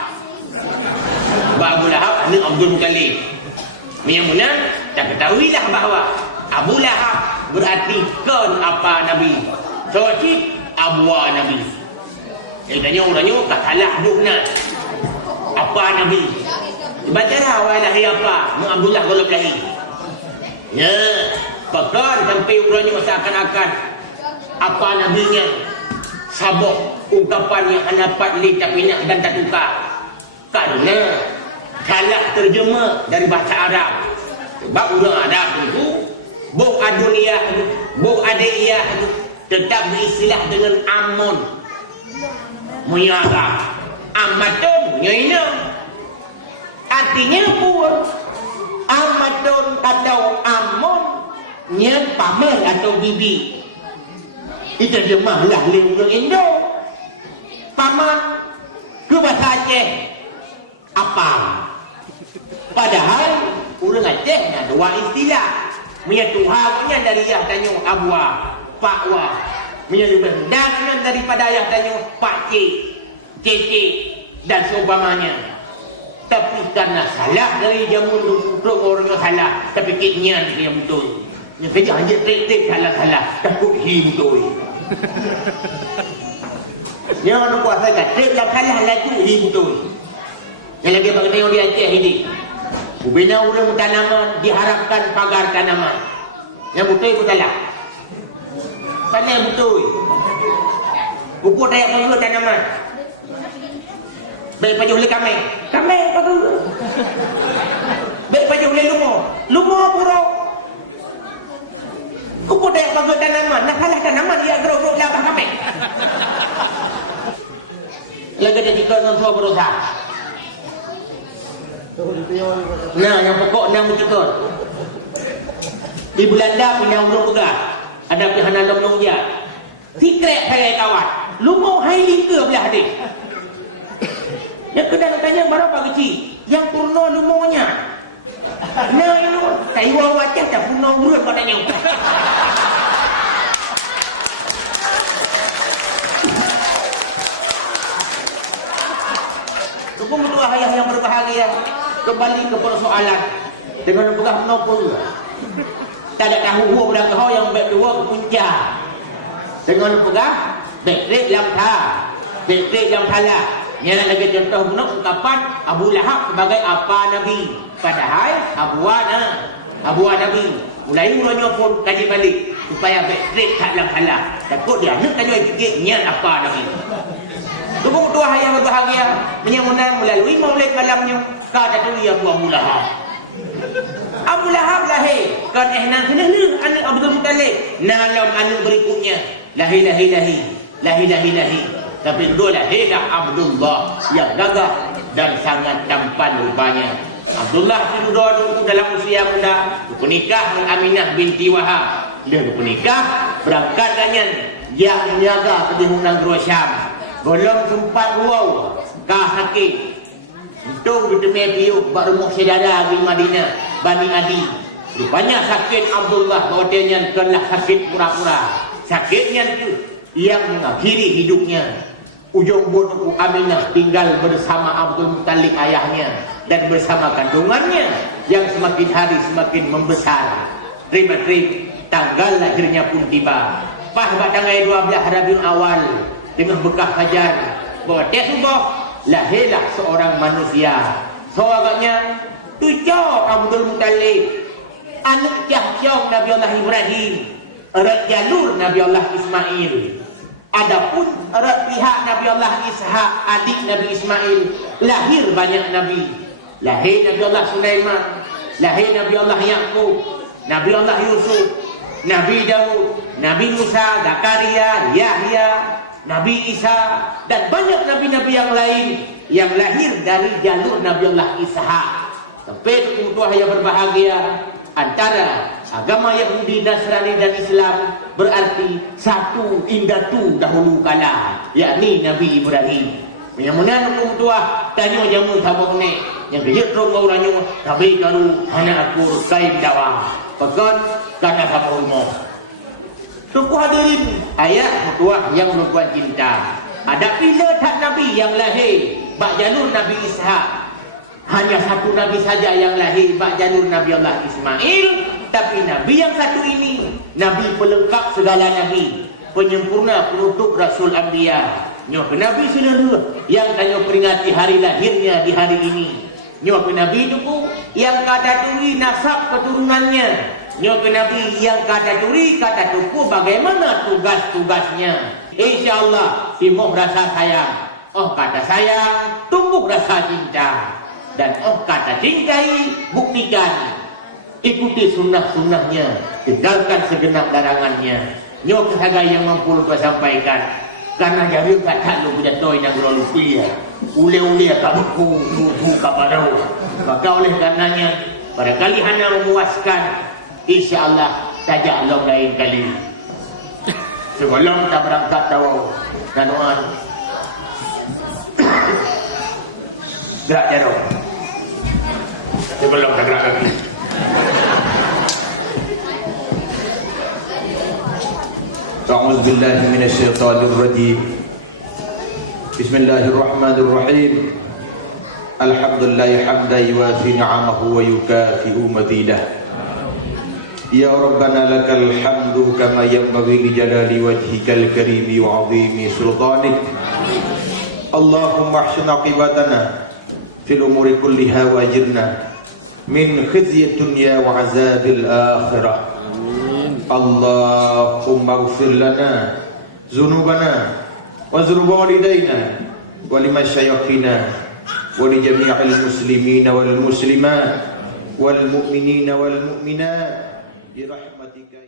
Abu Lahab ni Abdul Muttalib. Miyamuna tak ketahuilah bahawa Abu Lahab berarti kon apa Nabi. Soci abwa Nabi. Tanya orangnya tak salah dukna. Apa Nabi? Bacalah walahi apa? Mu Abdullah golok lahi. Ya, bakar sampai orangnya seakan-akan apa nabinya. Sabok ungkapan yang dapat lihat minyak dan tak tukar. Karena salah terjemah dari bahasa Arab. Sebab orang Arab itu buk aduniyah, buk adiyah tetap beristilah dengan amun. Munyara amatun nyoina. Artinya pun amatun atau amun nya paman atau bibi. Itu terjemahlah oleh orang Indo. Paman ke bahasa Aceh apa? Padahal orang Aceh ada dua istilah. Punya Tuhannya dari ayah tanya abwa, pakwa. Punya lebih rendahnya daripada ayah tanya pakcik, cecik dan seumpamanya. Tapi karena salah dari jamun untuk orang yang salah, tapi kitnya yang betul. Yang kerja hanya trik-trik salah-salah, takut betul. Yang orang kuasa trik yang salah lagi betul. Yang lagi bagaimana di Aceh ini. Ubina orang tanaman diharapkan pagar tanaman. Yang betul itu salah. Pandai betul. Pupuk dayak perlu tanaman. Baik paju oleh kami. Kami perlu. Baik paju oleh lumur buruk. Pupuk dayak perlu tanaman. Nak kalah tanaman dia gerok-gerok labah kami. Lagi dia jika dengan tua berusaha. Nah, yang pokok enam betul. Di Belanda punya urung pegah. Ada pihak dalam nungja. Tikrek saya kawan. Lumau hai lingka belah adik. Yang kedua tanya berapa kecil? Yang purno lumaunya. Nah ini saya wajah tak purno urut padanya. Hukum tua ayah yang berbahagia. Kembali ke persoalan. Dengan pegah menopol. Tak ada tahu pada kau yang baik dua ke puncak. Dengan pegah baik dalam ta. Baik dalam tala. Yang lagi contoh guna ungkapan Abu Lahab sebagai apa Nabi. Padahal Abu Nabi. Mulai mulanya pun kaji balik supaya baik tak dalam tala. Takut dia nak kaji fikirnya apa Nabi. Tunggu tua yang berbahagia menyamunan melalui maulid malamnya kata tu ya Abu Lahab. Abu Lahab lahir kan ihnan senang anak Abdul Muttalib. Nalam anak berikutnya lahir. Tapi dua lahirlah Abdullah yang gagah dan sangat tampan rupanya. Abdullah itu dulu dalam usia muda bernikah dengan Aminah binti Wahab. Dia bernikah berangkat dengan yang menjaga ke negeri Syam. Belum sempat wow kah sakit. Untung bertemu piuk baru rumah saudara di Madinah, Bani Adi. Rupanya sakit Abdullah bawaannya telah sakit pura-pura. Sakitnya itu yang mengakhiri hidupnya. Ujung bunuh Aminah tinggal bersama Abdul Muttalib ayahnya dan bersama kandungannya yang semakin hari semakin membesar. Terima-terima tanggal lahirnya pun tiba. Pas tanggal 12 Rabiul Awal dengan bekah fajar bahwa dia subuh lahirlah seorang manusia. So agaknya tujuh Abdul Muttalib anak jahjong Nabi Allah Ibrahim, erat jalur Nabi Allah Ismail. Adapun erat pihak Nabi Allah Ishak, adik Nabi Ismail, lahir banyak Nabi. Lahir Nabi Allah Sulaiman, lahir Nabi Allah Yaqub, Nabi Allah Yusuf, Nabi Daud, Nabi Musa, Zakaria, Yahya, Nabi Isa dan banyak nabi-nabi yang lain yang lahir dari jalur Nabi Allah Ishak. Tapi untuk yang berbahagia antara agama Yahudi, Nasrani dan Islam berarti satu indatu dahulu kala, yakni Nabi Ibrahim. Menyamunan hukum tua tanya jamu tabok ni yang kejut rong orangnya tapi karu hana akur kain dawa pekan karena sama rumah. Tuku hadirin ayat tua yang merupakan cinta. Ada bila tak Nabi yang lahir bak jalur Nabi Ishak. Hanya satu Nabi saja yang lahir bak jalur Nabi Allah Ismail. Tapi Nabi yang satu ini Nabi pelengkap segala Nabi, penyempurna penutup Rasul Anbiya. Nyoh ke Nabi seluruh yang tanya peringati hari lahirnya di hari ini. Nyoh ke Nabi itu pun yang kata turi nasab keturunannya. Nyoh ke Nabi yang kata turi kata tuku bagaimana tugas-tugasnya. InsyaAllah timuh rasa sayang. Oh kata sayang tumbuh rasa cinta. Dan oh kata cintai buktikan. Ikuti sunnah-sunnahnya, tinggalkan segenap larangannya. Nyoh kesagai yang mampu lupa sampaikan. Karena jari kata lu punya toy yang berlalu kuliah. Ule-ule kabuku nutu kabarau. Maka oleh karenanya barangkali hana memuaskan. InsyaAllah tajak Allah lain kali. Sebelum tak berangkat tahu kanuan gerak jauh. Sebelum tak gerak lagi. أعوذ بالله من الشيطان الرجيم بسم الله الرحمن الرحيم الحمد لله حمدا يوافي نعمه ويكافئ مزيده يا ربنا لك الحمد كما ينبغي لجلال وجهك الكريم وعظيم سلطانك اللهم احسن عاقبتنا في الأمور كلها وأجرنا من خزي الدنيا وعذاب الآخرة Allahumma ighfir lana dzunubana wa dzunuba walidaina wa limasyayikhina wa li jami'il muslimina wal muslimat wal mu'minina wal mu'minat bi rahmatika